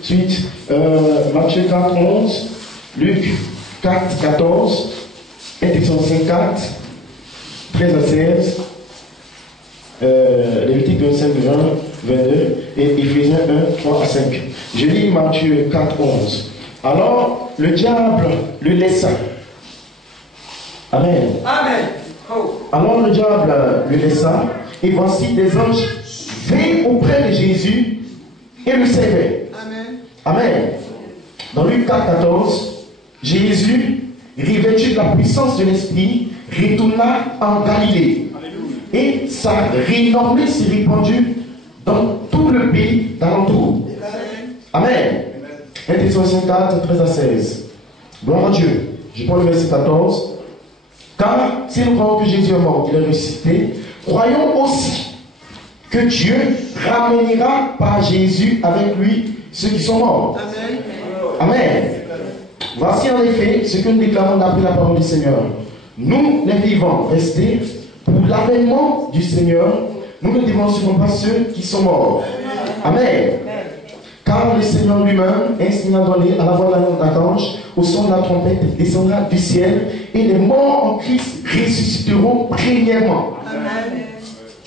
Ensuite, Matthieu 4, 11, Luc 4, 14, 1 Thessaloniciens 4, 13 à 16, Lévitique 25, 20, 22 et Éphésiens 1, 3 à 5. Je lis Matthieu 4, 11. Alors, le diable le laissa. Amen. Amen. Oh. Alors le diable le laissa, et voici des anges vinrent auprès de Jésus et le servaient. Amen. Amen. Dans Luc 4, 14, Jésus, revêtu de la puissance de l'Esprit, retourna en Galilée. Et sa renommée s'est répandue dans tout le pays d'alentour. Amen. 1 Thessaloniciens 4, 13 à 16. Gloire à Dieu. Je prends le verset 14. Car si nous croyons que Jésus est mort, qu'il est ressuscité, croyons aussi que Dieu ramènera par Jésus avec lui ceux qui sont morts. Amen. Amen. Voici en effet ce que nous déclarons d'après la parole du Seigneur. Nous, les vivants, restés, pour l'avènement du Seigneur, nous ne démentirons pas ceux qui sont morts. Amen. Car le Seigneur lui-même, ainsi n'a donné à la voix d'un archange, au son de la trompette, descendra du ciel, et les morts en Christ ressusciteront premièrement. Amen.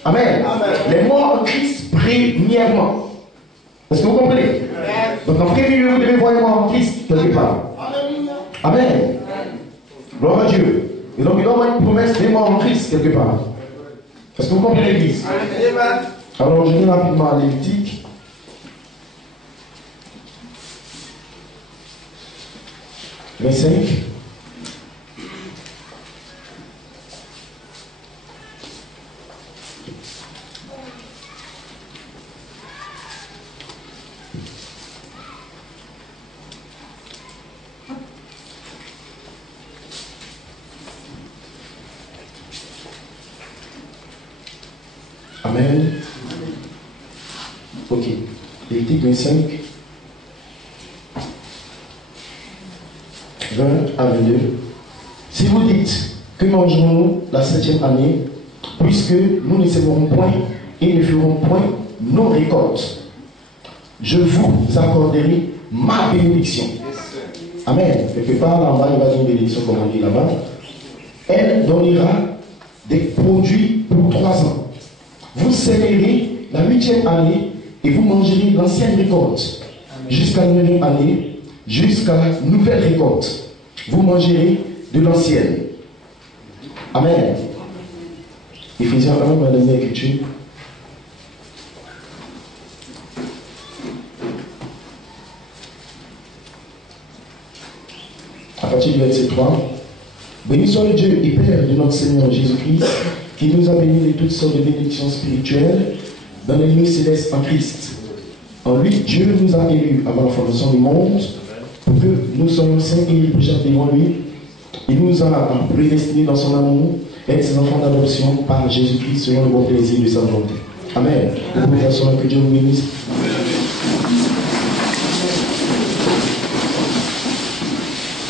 Amen. Amen. Les morts en Christ premièrement. Est-ce que vous comprenez? Amen. Donc en premier lieu, vous devez voir les morts en Christ quelque part. Amen. Amen. Gloire à Dieu. Et donc il doit y avoir une promesse des morts en Christ quelque part. Est-ce que vous comprenez l'Église? Amen. Alors je lis rapidement Lévitique. Verset 5. Amen. Ok. Lévitique 25. 20 à 22. Si vous dites que mangerons-nous la 7e année, puisque nous ne sèmerons point et ne ferons point nos récoltes, je vous accorderai ma bénédiction. Amen. Quelque part là-bas, il va dire une bénédiction comme on dit là-bas. Elle donnera des produits pour 3 ans. Vous sèmerez la 8e année et vous mangerez l'ancienne récolte jusqu'à la 9e année. Jusqu'à la nouvelle récolte, vous mangerez de l'ancienne. Amen. Éphésiens 1, ma dernière écriture. À partir du verset 3. Béni soit le Dieu et Père de notre Seigneur Jésus-Christ, qui nous a bénis de toutes sortes de bénédictions spirituelles dans les lieux célestes en Christ. En lui, Dieu nous a élus avant la fondation du monde, pour que nous soyons saints et irréprochables devant lui. Il nous a prédestinés dans son amour, être ses enfants d'adoption par Jésus-Christ selon le bon plaisir de sa volonté. Amen. Vous pouvez assurer que Dieu vous bénisse.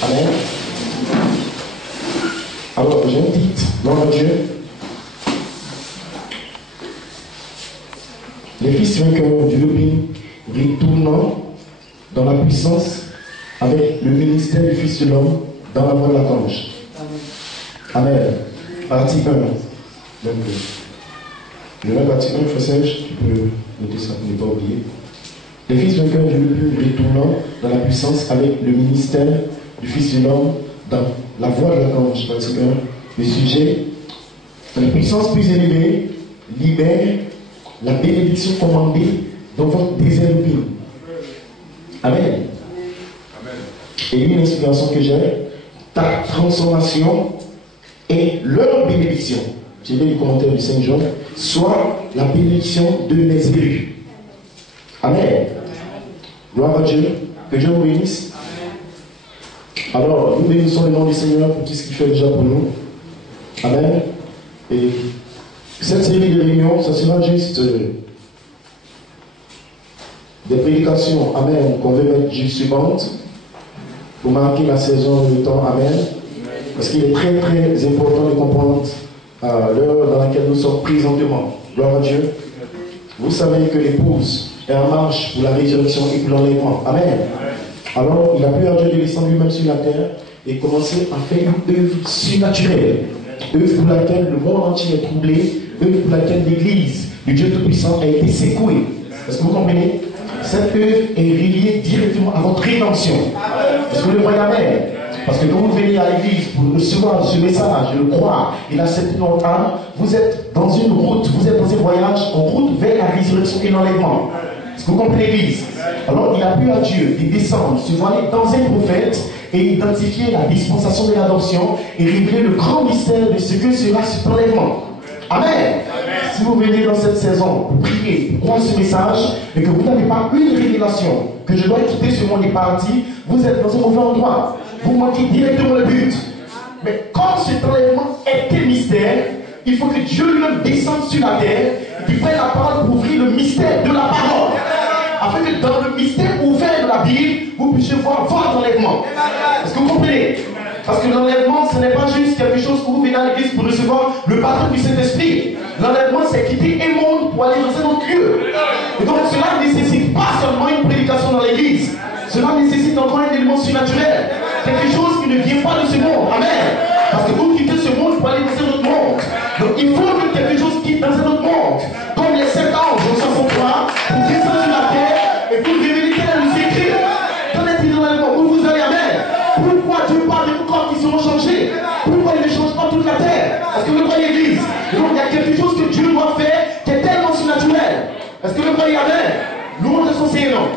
Amen. Alors, j'ai un titre, gloire à Dieu. Les fils vainqueurs du Lopin retournant dans la puissance avec le ministère du Fils de l'homme dans la voie de l'archange. Amen. Partie 1. Donc, je vais partie 1, frère Serge, tu peux noter ça pour ne pas oublier. Les fils vainqueurs du Lopin retournant dans la puissance avec le ministère du Fils de l'homme dans la voie de l'archange. Partie 1. Le sujet, la puissance plus élevée libère la bénédiction commandée dans votre désert Lopin. Amen. Et une inspiration que j'ai, ta transformation est leur bénédiction. J'ai lu le commentaire du Saint Jean, soit la bénédiction de mes élus. Amen. Gloire à Dieu. Que Dieu vous bénisse. Alors, nous bénissons le nom du Seigneur pour tout ce qu'il fait déjà pour nous. Amen. Et cette série de réunions, ça sera juste des prédications. Amen. Qu'on veut mettre juste suivante. Pour marquer la saison, le temps, amen. Parce qu'il est très très important de comprendre l'heure dans laquelle nous sommes présentement. Gloire à Dieu. Vous savez que l'épouse est en marche pour la résurrection et pour l'enlèvement. Amen. Alors, il a pu avoir Dieu de descendre lui-même sur la terre et commencer à faire une œuvre surnaturelle. Œuvre pour laquelle le monde entier est troublé, œuvre pour laquelle l'Église du Dieu Tout-Puissant a été secouée. Est-ce que vous comprenez? Cette œuvre est reliée directement à votre rédemption. Est-ce que vous le voyez? Amen. Parce que quand vous venez à l'église pour recevoir ce message, le croire et l'accepter dans votre âme, vous êtes dans une route, vous êtes dans un voyage en route vers la résurrection et l'enlèvement. Est-ce que vous comprenez l'église? Alors il a pu à Dieu de descendre, se voiler dans un prophète et identifier la dispensation de l'adoption et révéler le grand mystère de ce que sera cet enlèvement. Amen. Si vous venez dans cette saison pour prier, pour prendre ce message, et que vous n'avez pas une révélation, que je dois quitter ce monde et partir, vous êtes dans un mauvais endroit. Vous manquez directement le but. Mais quand cet enlèvement est un mystère, il faut que Dieu lui-même descende sur la terre et qu'il prenne la parole pour ouvrir le mystère de la parole. Afin que dans le mystère ouvert de la Bible, vous puissiez voir votre enlèvement. Est-ce que vous comprenez? Parce que l'enlèvement, ce n'est pas juste quelque chose où vous venez à l'église pour recevoir le baptême du Saint-Esprit. L'enlèvement, c'est quitter un monde pour aller dans un autre lieu. Et donc, cela ne nécessite pas seulement une prédication dans l'église. Cela nécessite encore un élément surnaturel. Quelque chose qui ne vient pas de ce monde. Amen. Parce que vous quittez ce monde pour aller dans un autre monde. Donc, il faut que quelque chose quitte dans un autre monde. Comme les 7 anges au 63, pour descendre sur la terre et pour révéler quel est le secret. Qu'en est-il dans l'enlèvement? Où vous allez? Amen. Pourquoi Dieu parle de corps qui seront changés? Pourquoi il ne change pas toute la terre? Est-ce que vous croyez, l'église? Donc il y a quelque chose que Dieu doit faire qui est tellement surnaturel. Est-ce que vous croyez? Amen. Louange de son Seigneur.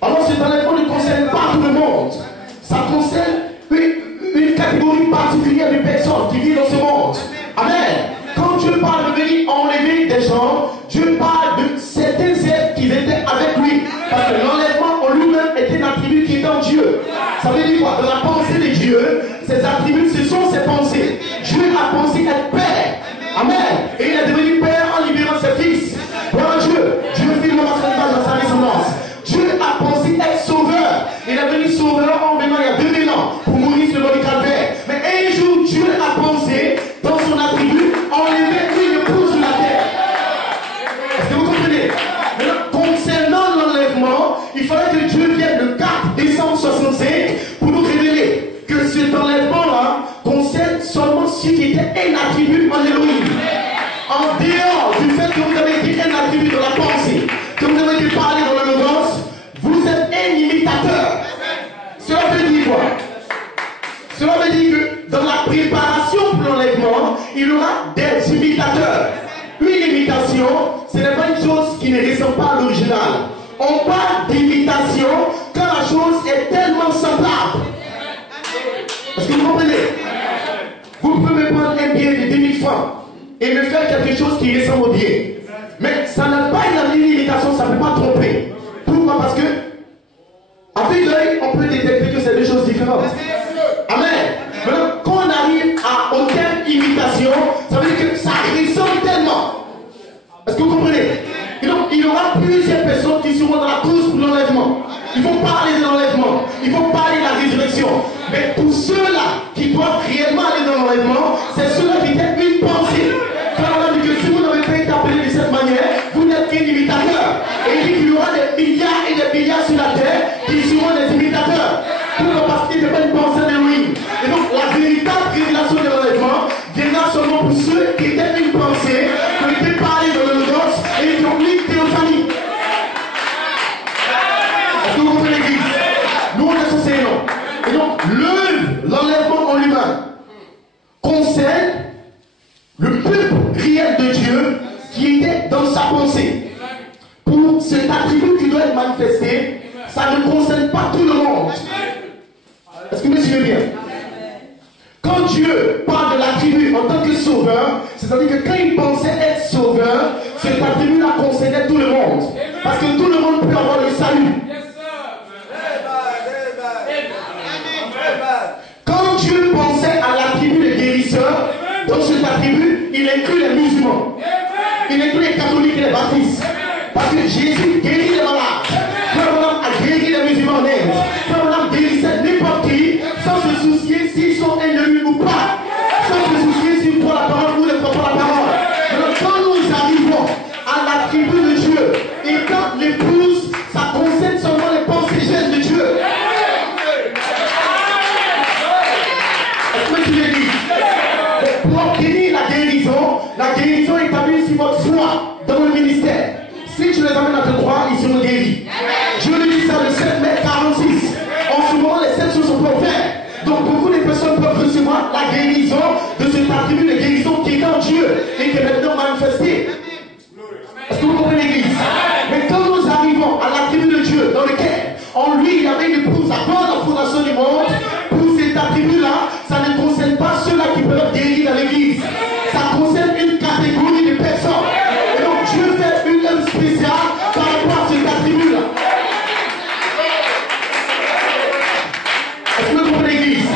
Alors cet enlèvement ne concerne pas tout le monde. Ça concerne une catégorie particulière de personnes qui vivent dans ce monde. Amen. Quand Dieu parle de venir enlever des gens, Dieu parle de certains êtres qui étaient avec lui. Parce que l'enlèvement en lui-même est un attribut qui est en Dieu. Ça veut dire quoi? Dans la pensée de Dieu, ses attributs, ce sont ses pensées. Dieu a pensé être Père. Amen. Et il est devenu Père en libérant ses fils. Gloire à Dieu. Dieu fit l'homme à son image, à sa ressemblance. Dieu a pensé être sauveur. Il est devenu sauveur en venant il y a 2000 ans pour mourir sur le calvaire. Mais un jour, Dieu a pensé, dans son attribut, enlever une épouse sur la terre. Est-ce que vous comprenez? Maintenant, concernant l'enlèvement, il fallait que Dieu vienne le 4 décembre 65 pour nous révéler que cet enlèvement-là concerne seulement ce qui était un attribut en Elohim. En dehors du fait que vous avez dit un attribut de la pensée, que vous avez dit parler dans le logos, vous êtes un imitateur. Cela veut dire quoi? Cela veut dire que dans la préparation pour l'enlèvement, il y aura des imitateurs. Une imitation, ce n'est pas une chose qui ne ressemble pas à l'original. On parle d'imitation quand la chose est tellement semblable. Est-ce que vous comprenez? Vous pouvez me prendre un billet de 2000 francs et me faire quelque chose qui ressemble au billet. Mais ça n'a pas une imitation, ça ne peut pas tromper. Pourquoi? Parce que, à vue d'œil, on peut détecter que c'est deux choses différentes. Amen. Maintenant, quand on arrive au terme imitation, ça veut dire que ça ressemble tellement. Est-ce que vous comprenez? Et donc, il y aura plusieurs personnes qui seront dans la course pour l'enlèvement. Ils vont parler de l'enlèvement. Ils vont parler de la résurrection. Mais pour ceux-là qui doivent réellement aller dans l'enlèvement, c'est ceux-là qui ont une pensée. Quand on a dit que si vous n'avez pas été appelé de cette manière, vous n'êtes qu'un imitateur. Et il dit qu'il y aura des milliards et des milliards sur la terre qui seront des imitateurs. Pourquoi? Parce qu'il n'y a pas une pensée d'Elohim. Et donc la véritable révélation de l'enlèvement viendra seulement pour ceux qui étaient une pensée, qui ont été parlés dans le logos et qui ont une théophanie. Est-ce que vous comprenez l'église? Nous on est son Seigneur. Et donc l'enlèvement en lui-même concerne le peuple réel de Dieu qui était dans sa pensée. Pour cet attribut qui doit être manifesté, ça ne concerne pas tout le monde. Est-ce que vous me suivez bien? Quand Dieu parle de l'attribut en tant que sauveur, c'est-à-dire que quand il pensait être sauveur, cet attribut-là concernait tout le monde. Parce que tout le monde peut avoir le salut. Quand Dieu pensait à l'attribut de guérisseur, dans cet attribut, il inclut les musulmans. Il inclut les catholiques et les baptistes. Parce que Jésus guérit les malades. Quand on a guéri les musulmans en Inde, quand on a guéri n'importe qui, sans se soucier s'ils sont ennemis ou pas, sans se soucier s'ils croient la parole ou ne croient pas la parole. Alors quand nous arrivons à l'attribut de Dieu, et quand l'épouse ils ont établi sur votre foi dans le ministère. Si tu les amènes à te croire, ils seront guéris. Je le dis ça le 7 mai 46. En ce moment, les 7 choses sont offertes. Donc beaucoup de personnes peuvent recevoir la guérison de cet attribut de guérison qui est en Dieu et qui est maintenant manifesté. Est-ce que vous comprenez l'église? Mais quand nous arrivons à l'attribut de Dieu dans lequel en lui il y avait une épouse avant la fondation du monde, pour cet attribut-là, ça ne concerne pas ceux-là qui peuvent être guéris dans l'église. Ça concerne une catégorie de personnes. Et donc Dieu fait une œuvre spéciale par rapport à cet attribut-là. Est-ce que vous comprenez l'église?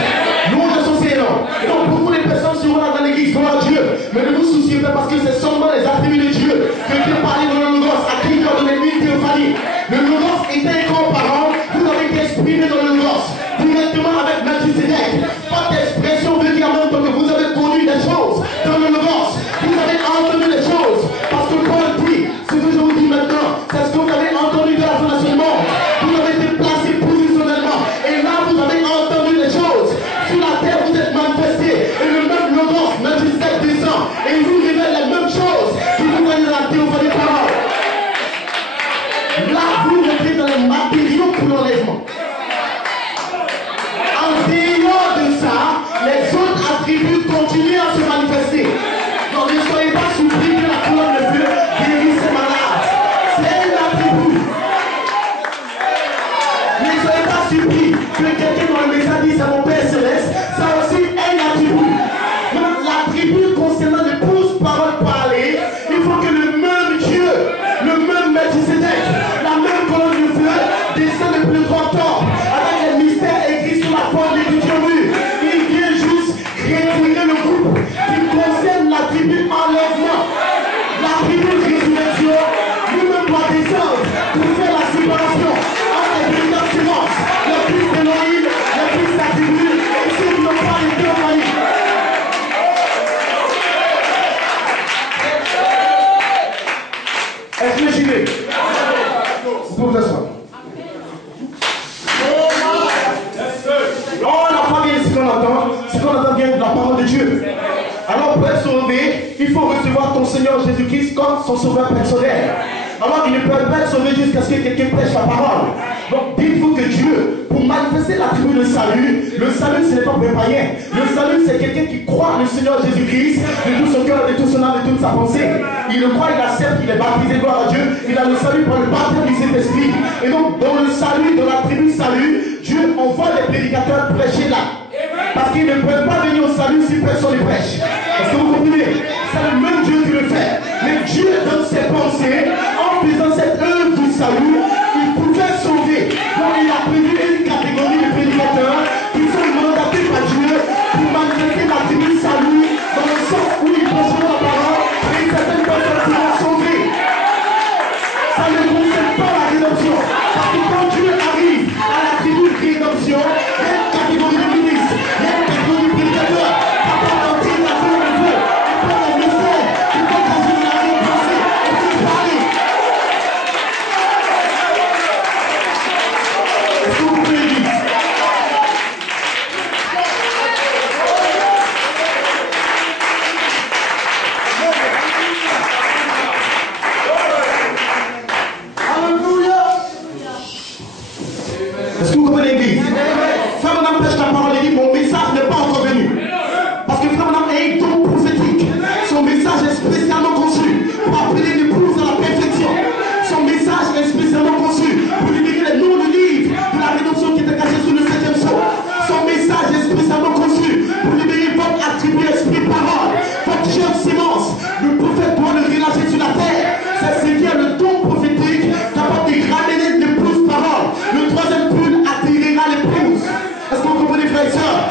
Nous, de son Seigneur. Et donc beaucoup de personnes seront là dans l'église, gloire à Dieu. Mais ne vous souciez pas parce que c'est seulement les attributs de Dieu que Dieu parlait dans le Logos, à qui il a donné une théophanie. Le Logos était un corps parent, vous avez été exprimé dans le Logos, directement avec Melchizedek. Pas d'expression veut dire même que vous avez connu des choses dans le Logos. Vous avez entendu des choses. Parce que Paul dit, ce que je vous dis maintenant, c'est ce que vous avez entendu de la fondation du monde. Vous avez été placé positionnellement. Et là, vous avez entendu des choses. Sur la terre, vous êtes manifesté. Et le même Logos, Melchizedek descend. Et il vous révèle les mêmes choses qui vous voyez dans la théophanie parole. Là, vous rentrez dans les matériaux pour l'enlèvement. En dehors de ça, les autres attributs continuent à se manifester. Donc ne soyez pas surpris que la colonne de feu guérisse ces malades. C'est un attribut. Ne soyez pas surpris que quelqu'un dans le message dise à mon Père Céleste, ça aussi un attribut. Donc l'attribut concernant l'épouse parole parlée, il faut que le même Dieu, le même Melchizedek, la même colonne de feu descend le plus grand temps avec les mystères écrits sur la porte de l'écriture nue. Il vient juste retirer le groupe qui concerne l'attribut enlèvement, l'attribut de résurrection. Lui-même doit descendre pour faire la séparation entre les brigades semences, le fils d'Élohim, le fils d'attribut et ceux qui n'ont pas été envoyés. Est-ce que j'y vais? Vous pouvez vous asseoir. On n'a pas bien ce qu'on entend, ce qu'on entend bien de la parole de Dieu. Alors pour être sauvé, il faut recevoir ton Seigneur Jésus-Christ comme son sauveur personnel. Alors il ne peut pas être sauvé jusqu'à ce que quelqu'un prêche la parole. Donc dites-vous que Dieu, pour manifester l'attribut de salut, le salut ce n'est pas pour un païen. Le salut c'est quelqu'un qui croit le Seigneur Jésus-Christ de tout son cœur, de tout son âme, de toute sa pensée. Il le croit, il accepte, il est baptisé, gloire à Dieu. Il a le salut par le baptême du Saint-Esprit. Et donc dans le salut, dans l'attribut salut, Dieu envoie les prédicateurs prêcher là. Parce qu'ils ne peuvent pas venir au salut si personne ne prêche. Est-ce que vous comprenez? C'est le même Dieu qui le fait. Mais Dieu, dans ses pensées, en faisant cette œuvre du salut, il pouvait sauver. Donc il a prévu une catégorie de prédicateurs qui sont mandatés par Dieu pour manifester l'attribut salut dans le sens où ils prêcheront la parole et certaines personnes seront sauvées. Ça ne concerne pas la rédemption. Parce que quand Dieu arrive à l'attribut de rédemption, il y a une catégorie de ministres, il y a une catégorie de prédicateurs, papa d'entrer la vie de Dieu, et pas le mystère, qui peut traduire la vie pensée, et qui parler. Est-ce que vous pouvez le dire? Est-ce que vous comprenez l'église? Frère Madame prêche la parole et dit mon message n'est pas encore venu. Parce que Frère Madame est un don prophétique. Son message est spécialement conçu pour appeler l'épouse à la perfection. Son message est spécialement conçu pour libérer les noms de livres de la rédemption qui était cachée sous le 7e sceau. Son message est spécialement conçu pour libérer votre attribut esprit parole, votre jeune sémence. Le prophète doit le relâcher sur la terre. C'est ce qui est le don prophétique capable de ramener l'épouse parole. Le troisième pull attirera l'épouse. Est-ce que vous comprenez, frères et sœurs?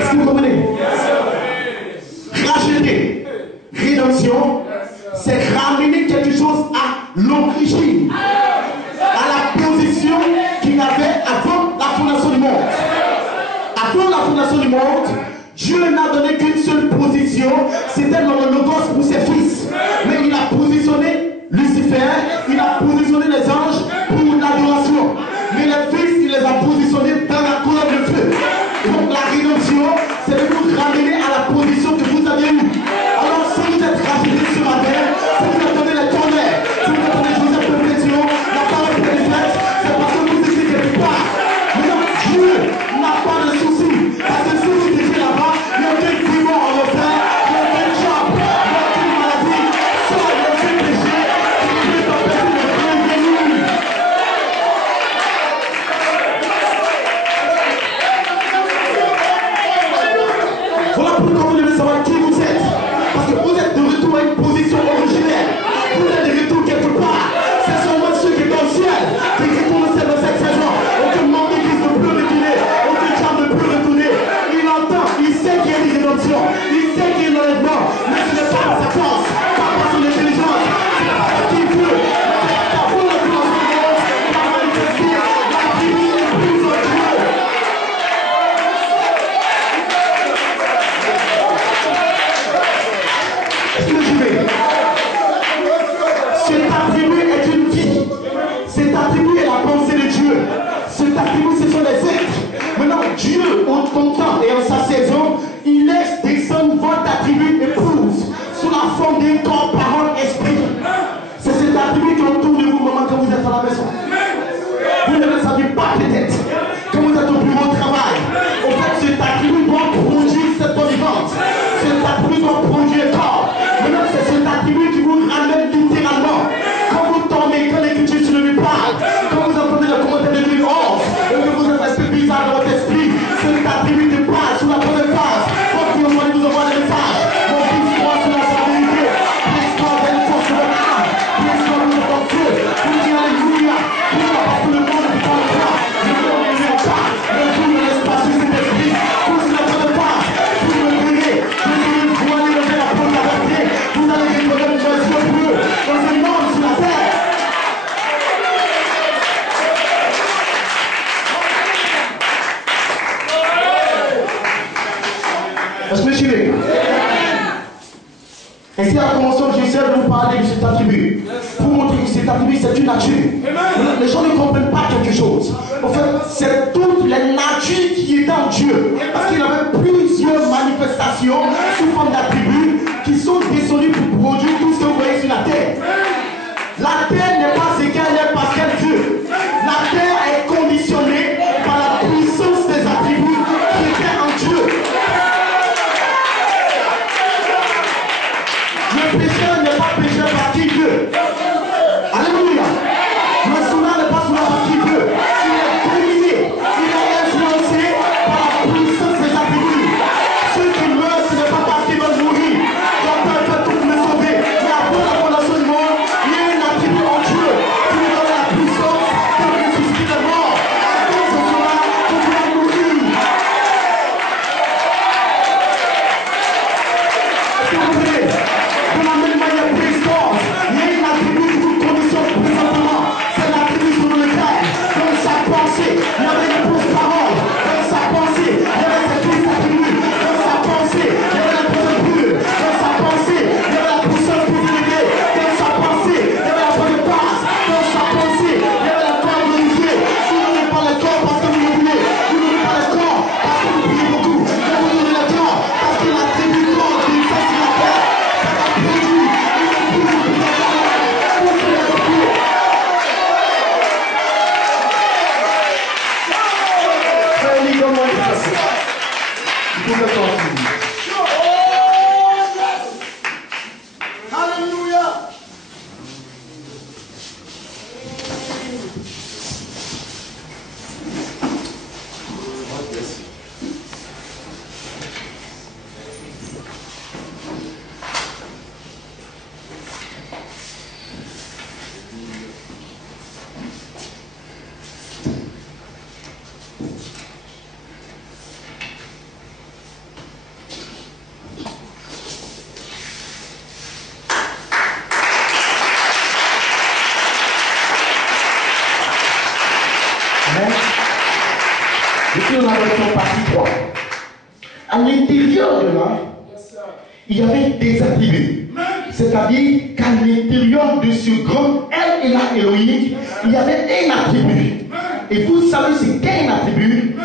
Est-ce que vous comprenez? Racheter, rédemption, c'est ramener quelque chose à l'origine, à la position qu'il avait avant la fondation du monde. Avant la fondation du monde, Dieu n'a donné qu'une seule position, c'était dans le logos pour ses fils. Mais il a positionné Lucifer, il a positionné les anges pour l'adoration. Mais les fils, il les a positionnés dans la colonne de feu. Donc la rédemption, c'est de vous ramener à la position que vous aviez eue. Alors si vous êtes rachetés ce matin, si vous attendez les tonnerres, si vous attendez Joseph de Pétion, la parole est faite, c'est parce que vous étiez quelque part. Maintenant, Dieu n'a pas de souci. Parce que si vous étiez là-bas, il n'y a aucun vivant en enfer, il n'y a aucun job, il n'y a aucune maladie, soit il y a aucun péché, qui peut t'empêcher de revenir. Voilà pourquoi vous devez savoir qui vous êtes. Parce que vous êtes de retour à une position originelle. Vous êtes de retour quelque part. C'est seulement ceux qui sont dans le ciel qui retournent au ciel dans cette saison. Aucun membre qui ne peut retourner. Aucun diable ne peut retourner. Il entend, il sait qu'il y a une rédemption. Il sait qu'il y a un enlèvement. Mais ce n'est pas par sa force, pas par son intelligence. C'est pas parce qu'il veut. Mais c'est pour la force de Dieu. Par manifester la divine épouse de Dieu. Est-ce que je vais? Cet attribut est une vie. Cet attribut est la pensée de Dieu. Cet attribut, ce sont les êtres. Maintenant, Dieu, en son temps et en sa saison, il laisse descendre votre attribut épouse sous la forme d'un corps, parole, esprit. C'est cet attribut qui entoure de vous au moment quand vous êtes à la maison. Vous ne le savez pas peut-être. Quand vous êtes au bureau de travail, en fait, cet attribut doit produire cette bonne vente. Cet attribut doit produire le corps. Maintenant, c'est cet attribut qui vous ramène littéralement. Quand vous tombez, quand l'écriture sur lui parle, quand vous entendez le commentaire de l'île 11, et que vous êtes resté bizarre dans votre esprit, cet attribut de parle sous la première phase. Quand vous envoie des messages, mon fils croit sur la stabilité, l'espoir de l'effort sur votre âme, l'espoir de votre Dieu, vous dites alléluia, pourquoi? Parce que le monde ne parle pas, le monde ne vient pas, le jour ne laisse pas sur cet esprit, vous sur la première phase, vous me verrez, vous allez lever la porte à votre pied, vous allez reconnaître les yeux bleus dans un monde sur la terre. Est-ce que vous suivez? Et si à la commençant, j'essaie de vous parler de cet attribut, pour montrer que cet attribut, c'est une nature. Les gens ne comprennent pas quelque chose. En fait, c'est toutes les natures qui étaient en Dieu. Parce qu'il avait plusieurs manifestations sous forme d'attributs qui sont descendues pour produire tout ce que vous voyez sur la terre. La terre n'est pas ce qu'elle est parce qu'elle veut. La terre est conditionnée par la puissance des attributs qui étaient en Dieu. Le pécheur n'est pas pécheur par qui veut. Alléluia. Le souverain n'est pas souverain par qui veut. Il est dominé. Il est influencé par la puissance des attributs. Ceux qui meurent, ce n'est pas parce qu'ils veulent mourir. La peur fait tout me sauver. Mais après la fondation du monde, il y a un attribut en Dieu qui nous donne la puissance de ressusciter les morts. Attends ce soir, pour pouvoir mourir. Est-ce que vous comprenez? De la même manière, préhistoire, il y a une attribut qui vous conditionne présentement. C'est l'attribut sur le cœur. Dans sa pensée, il y avait une fausse parole. Dans sa pensée, il y avait cette fausse attribut. Dans sa pensée, il y avait la pensée pure. Dans sa pensée, il y avait la puissance pour déléguer. Dans sa pensée, il y avait la bonne passe. Dans sa pensée, il y avait la foi glorifiée. Si vous n'avez pas le corps parce que vous oubliez, vous n'avez pas le corps parce que vous priez beaucoup. Mais vous donnez le corps parce que l'attribut corps d'une face sur la terre. Alléluia. l'intérieur de là, il y avait des attributs. C'est-à-dire qu'à l'intérieur de ce grand El et la Elohim, il y avait un attribut. Et vous savez c'est qu'un attribut?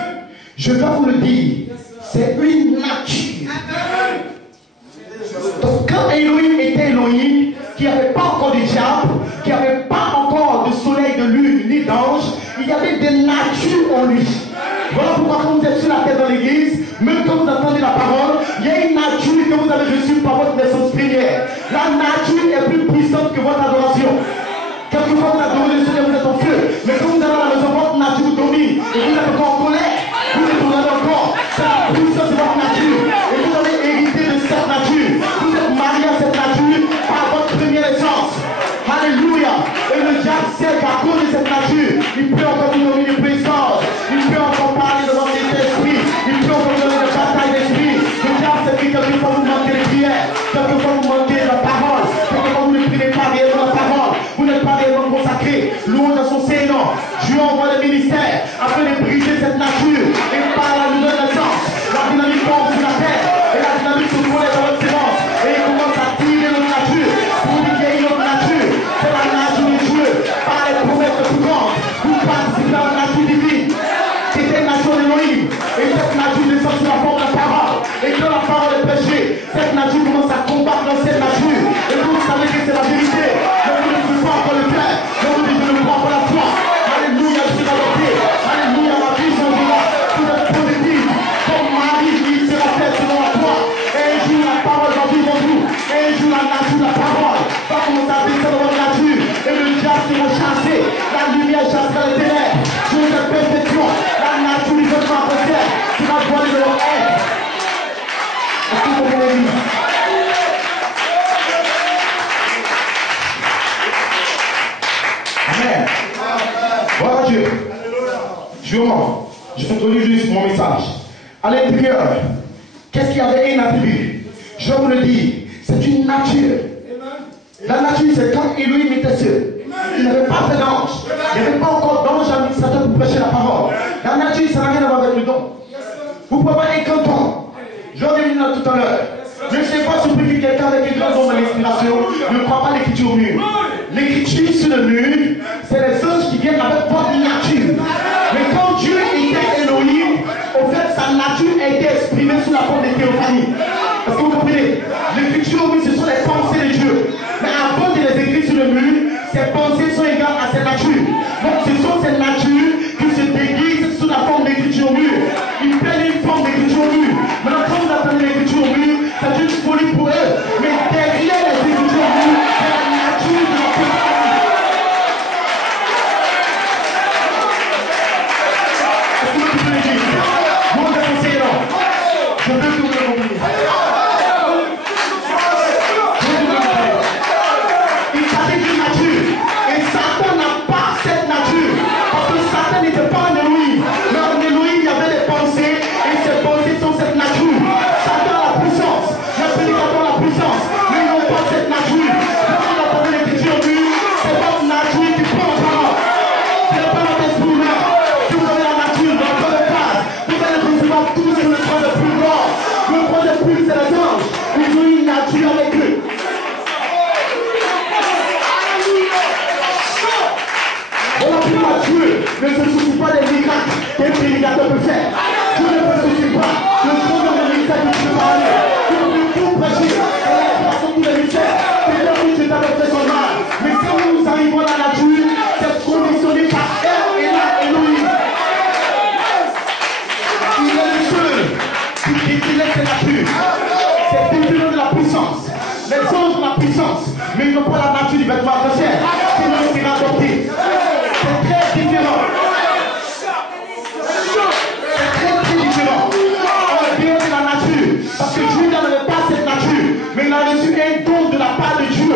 Je vais vous le dire. C'est une nature. Donc quand Elohim était Elohim, qui n'avait pas encore de diable, qui n'avait pas encore de soleil, de lune, ni d'ange, il y avait des natures en lui. Voilà pourquoi quand vous êtes sur la tête dans l'église, même quand vous entendez la parole, il y a une nature que vous avez reçue par votre naissance première. La nature est plus puissante que votre adoration. Quelquefois vous adorez le Seigneur, vous êtes en feu. Mais quand vous allez à la maison, votre nature vous domine. Et vous êtes encore en colère. Vous retournez encore. C'est la puissance de votre nature. Et vous avez hérité de cette nature. Vous êtes marié à cette nature par votre première essence. Alléluia. Et le diable sait qu'à cause de cette nature, il peut encore vous donner une puissance. Il peut encore parler devant les esprits. Il peut encore vous donner des batailles d'esprit. Le diable sait que quelquefois vous manquez de prière. Quelquefois vous manquez de la parole. Quelquefois vous ne priez pas réellement la parole. Vous n'êtes pas réellement consacré. Louange à son Seigneur. Dieu envoie le ministère afin de briser cette nature. Et par la nouvelle naissance, la dynamique tombe sur la terre. Et la dynamique se relève dans votre séance. Et il commence à tirer notre nature. Pour dire qu'il y a une autre nature. C'est la nature de Dieu. Par les promesses plus grandes. Vous participez à la nature divine. C'était une nature d'Élohim. Et cette nature descend sous la forme de la parole. Et quand la parole est prêchée, cette nature commence à combattre dans cette nature. Et vous savez que c'est la vérité. Mais vous ne pouvez pas encore le faire. Mais vous dites, je ne crois pas la foi. Alléluia, je suis adopté. Alléluia, ma vie changera. Vous êtes positif. Comme Marie, il sera fait selon la foi. Et un jour, la parole va vivre en vous. Et un jour, la nature, la parole va commencer à descendre dans votre nature. Et le diable sera chassé. La lumière chassera les ténèbres. Je vous ai perfection. La nature du peuple apôtre sera voilée de leur être. Est-ce que vous comprenez? Amen. Voilà Dieu. Je introduis juste mon message. À l'intérieur, qu'est-ce qu'il y avait un attribut? Je vous le dis, c'est une nature. La nature, c'est quand Elohim était seul. Il n'avait pas fait d'ange. Il n'y avait pas encore d'ange administrateur pour prêcher la parole. La nature, ça n'a rien à voir avec le don. Vous pouvez avoir un canton. J'en ai vu là tout à l'heure. Je ne sais pas si vous que quelqu'un avec un grand don de l'inspiration ne croit pas l'écriture au mur. L'écriture sur le mur, c'est les anges qui viennent avec votre nature. Mais quand Dieu était Elohim, au fait, sa nature a été exprimée sous la forme de théophanie. Est-ce que vous comprenez? L'écriture au mur, ce sont les pensées de Dieu. Mais avant de les écrire sur le mur, ces pensées sont égales à ses natures. Donc ce sont ces natures qui se déguisent sous la forme d'écriture au mur. Ils prennent une forme d'écriture au mur. Maintenant, quand vous appelez l'écriture au mur, c'est une folie pour eux. Mais derrière les écritures au mur, c'est la nature de la personne. Est-ce que vous pouvez le dire? Moi, je conseille non. Je veux que vous le compreniez. Il s'agit d'une nature. Et Satan n'a pas cette nature. Parce que Satan n'était pas un Elohim. Mais en Elohim, il y avait des pensées. Et ces pensées sont cette nature. Satan a la puissance. Les prédicateurs ont la puissance. Mais ils n'ont pas cette nature. Quand vous entendez l'écriture au mur, c'est votre nature qui prend la parole. Ce n'est pas votre esprit humain. Si vous avez la nature dans votre base, vous allez recevoir tout sur le point de plus grand. Le point de plus, c'est les anges. Ils ont une nature avec eux. Voilà pourquoi Dieu ne se soucie pas des miracles qu'un prédicateur peut faire. Dieu ne se soucie pas de son de ministère que tu peux parler. Tu peux tout prêcher. C'est la création de tous les ministères. C'est là où Dieu t'avait fait son mal. Mais quand nous arrivons à la nature, c'est conditionné par elle et la Elohim. Il est le seul qui définit ses natures. C'est définir de la puissance. Les anges ont la puissance, mais ils n'ont pas la nature du vêtement de chair. Sinon, ils seront adoptés. C'est très différent. C'est très différent. On est bien de la nature. Parce que Dieu n'avait pas cette nature. Mais il a reçu un don de la part de Dieu.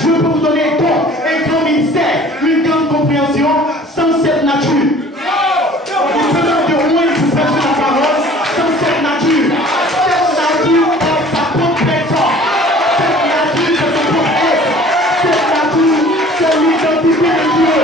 Dieu peut vous donner un don, un grand ministère, une grande compréhension sans cette nature. Il peut même de loin vous prêcher la parole sans cette nature. Cette nature est sa propre personne. Cette nature c'est son propre être. Cette nature c'est l'identité de Dieu.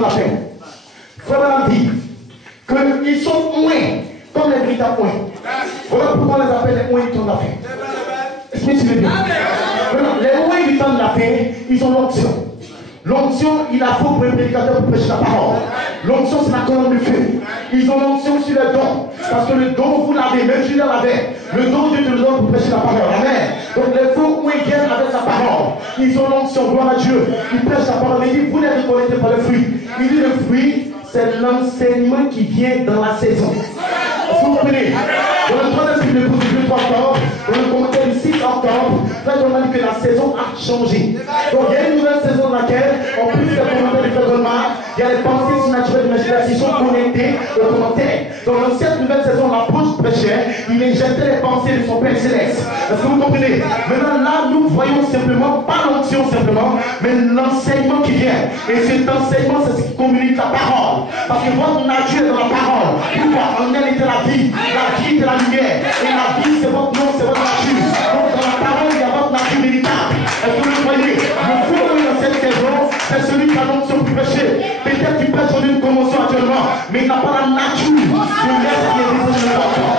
de la paix. Frère dit qu'ils sont moins comme les véritables moins. Voilà pourquoi on les appelle les moins du temps de la paix. Est-ce que tu veux bien? Les moins du temps de la paix, ils ont l'onction. L'onction, il a faut pour un prédicateur pour prêcher la parole. L'onction, c'est la colonne de feu. Ils ont l'onction sur le don. Parce que le don, vous l'avez, même Julien l'avait. Le don, Dieu te le donne pour prêcher la parole. Amen. Donc les faux moins viennent avec sa parole. Ils ont l'onction, gloire à Dieu. Ils prêchent la parole. Il dit, vous les reconnaissez par le fruit. Il dit, le fruit, c'est l'enseignement qui vient dans la saison. Est-ce que vous comprenez? Dans le troisième film de Coupe du 3 octobre, dans le commentaire du 6 octobre, là, on a dit que la saison a changé. Donc, il y a une nouvelle saison dans laquelle, en plus des commentaires du Frère Goldman, il y a les pensées surnaturelles de l'imagination qui sont connectées aux commentaires. Dans l'ancienne nouvelle saison, l'apôtre prêchait, il injectait les pensées de son Père Céleste. Est-ce que vous comprenez? Maintenant, là, nous voyons simplement, pas l'onction simplement, mais l'enseignement qui vient. Et cet enseignement, c'est ce qui communique la parole. Parce que votre nature est dans la parole. Pourquoi? En elle était la vie était la lumière. Et la vie, c'est votre nom, c'est votre nature. Donc, dans la parole, il y a votre nature véritable. Est-ce que vous le voyez? Le fou dans cette saison, c'est celui qui a l'onction pour prêcher. Peut-être qu'il prêche dans une convention actuellement, mais il n'a pas la nature de l'être qui est déposé dans le corps.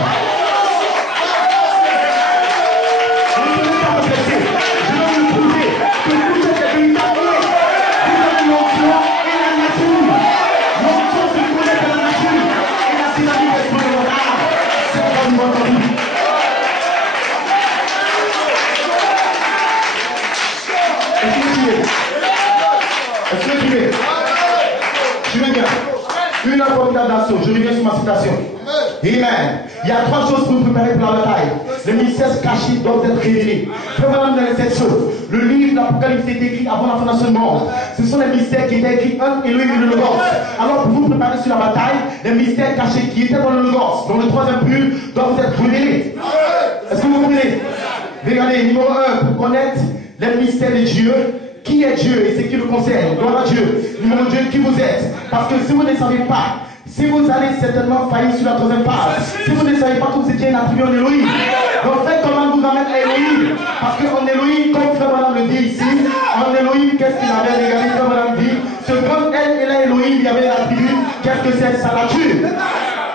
Une abominable nation. Je reviens sur ma citation. Amen. Il y a trois choses pour nous préparer pour la bataille. Les mystères cachés doivent être révélés. Prévenons dans les 7 choses. Le livre d'Apocalypse est écrit avant la fondation du monde. Ce sont les mystères qui étaient écrits entre Elohim et le Logos. Alors pour vous préparer sur la bataille, les mystères cachés qui étaient dans le Logos, dans le troisième but, doivent être révélés. Est-ce que vous comprenez? Regardez, numéro 1, pour connaître les mystères de Dieu. Qui est Dieu et ce qui le concerne? Gloire à Dieu. Numéro 2, qui vous êtes? Parce que si vous ne savez pas, si vous allez certainement faillir sur la troisième phase, si vous ne savez pas que vous étiez un attribut en Elohim, donc faites comment vous amène à Elohim. Parce qu'en Elohim, comme Frère Madame le dit ici, en Elohim, qu'est-ce qu'il avait? Regardez, Frère Madame dit, ce quand elle et là Elohim, il y avait un attribut, qu'est-ce que c'est? Sa nature.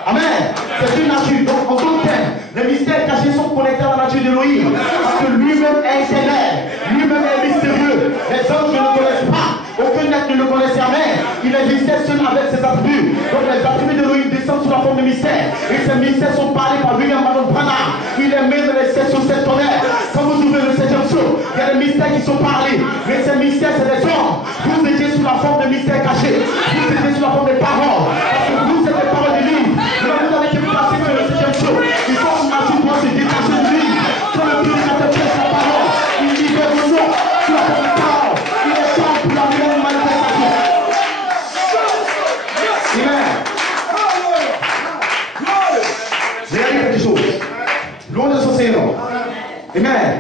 Amen. C'est une nature. Donc, en d'autres termes, les mystères cachés sont connectés à la nature d'Elohim. Parce que lui-même est éternel. Lui-même est mystérieux. Les anges ne le connaissent pas. Aucun être ne le connaissait. Amen. Il existait seul avec ses attributs. Donc, les attributs d'Elohim descendent sous la forme de mystères. Et ces mystères sont parlés par William Marion Branham. Il est mis dans les 7 sur 7 tonnerres. Quand vous ouvrez le 7e saut, il y a des mystères qui sont parlés. Mais ces mystères, c'est des hommes. Vous étiez sous la forme de mystères cachés. Vous étiez sous la forme de paroles. Parce que vous êtes les paroles du livre. Vous avez été placé dans le 7e saut. Il faut que nature doit se détacher du livre. Quand le prédicateur prêche la parole, il libère vos noms sous la forme de parole. Il est champ pour la nouvelle manifestation. Amen. J'ai dit quelque chose. Loin de son Seigneur. Amen.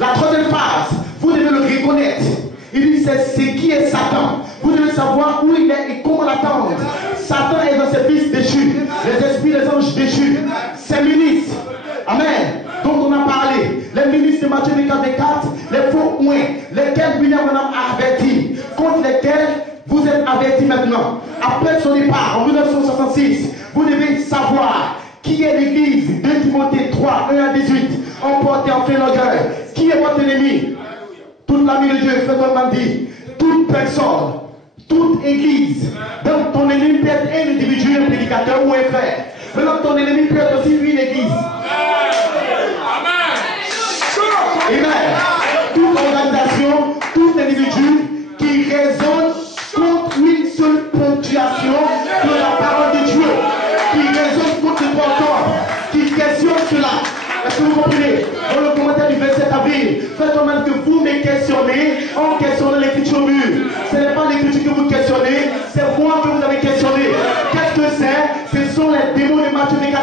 La troisième phase, vous devez le reconnaître. Il dit c'est qui est Satan. Vous devez savoir où il est et comment l'attendre. Satan est dans ses fils déchus, les esprits des anges déchus, ses ministres. Amen. Donc on a parlé, les ministres de Matthieu 24, les faux moins, lesquels William Branham a averti, contre lesquels vous êtes avertis maintenant. Après son départ en 1966, vous devez savoir qui est l'église. 2 Timothée 3, 1 à 18. Emportez en fait l'orgueil. Qui est votre ennemi? Toute l'ami de Dieu, Frère Goldman dit, toute personne, toute église. Donc ton ennemi peut être un individu, un prédicateur ou un frère. Maintenant ton ennemi peut être aussi une église. Amen. Toute organisation, tout individu qui raisonne contre une seule ponctuation de la parole de Dieu, qui raisonne contre le corps, qui questionne cela. Est-ce que vous comprenez? Dans le commentaire du 27 avril, faites quand même que vous me questionnez en questionnant l'écriture mûre. Ce n'est pas l'écriture que vous questionnez, c'est moi que vous avez questionné. Qu'est-ce que c'est? Ce sont les démons de Matthieu 24,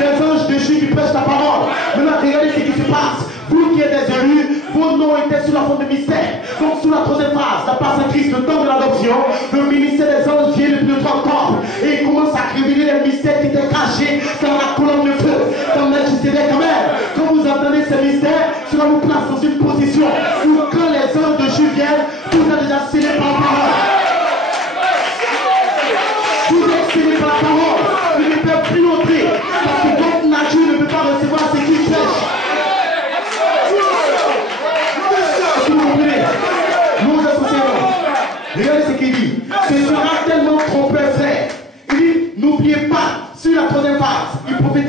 les anges déchus qui prêchent la parole. Maintenant, regardez ce qui se passe. Vous qui êtes des élus, vos noms étaient sous la forme de mystère. Donc, sous la troisième phase, la place à Christ, le temps de l'adoption, le ministère des anges vient depuis le 3 octobre. Et il commence à révéler les mystères qui étaient cachés dans la colonne de feu, dans Melchisedec. Quand vous entendez ces mystères, cela vous place dans une position où quand les anges de Dieu viennent, vous êtes déjà scellés par la parole.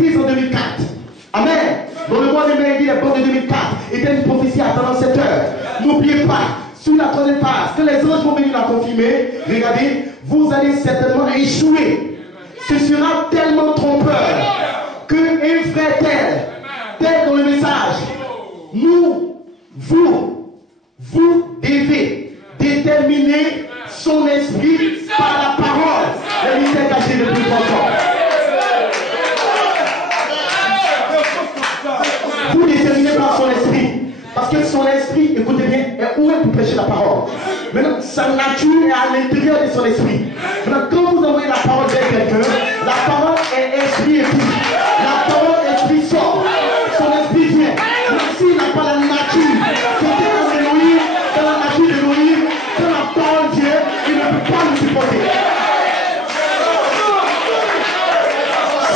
prise en 2004. Amen. Dans le mois de mai, il dit les bords de 2004 était une prophétie attendant cette heure. N'oubliez pas, sur la troisième phase, que les anges vont venir la confirmer, regardez, vous allez certainement échouer. Ce sera tellement trompeur que un frère tel dans le message, vous devez déterminer son esprit par la parole. Le mystère caché depuis longtemps. Vous déterminez par son esprit. Parce que son esprit, écoutez bien, est où est pour prêcher la parole. Maintenant, sa nature est à l'intérieur de son esprit. Maintenant, quand vous envoyez la parole vers quelqu'un, la parole est esprit et tout. La parole esprit sort. Son esprit vient. Même s'il n'a pas la nature, c'était un Élohim, dans la nature d'Élohim, quand la parole vient, il ne peut pas le supporter.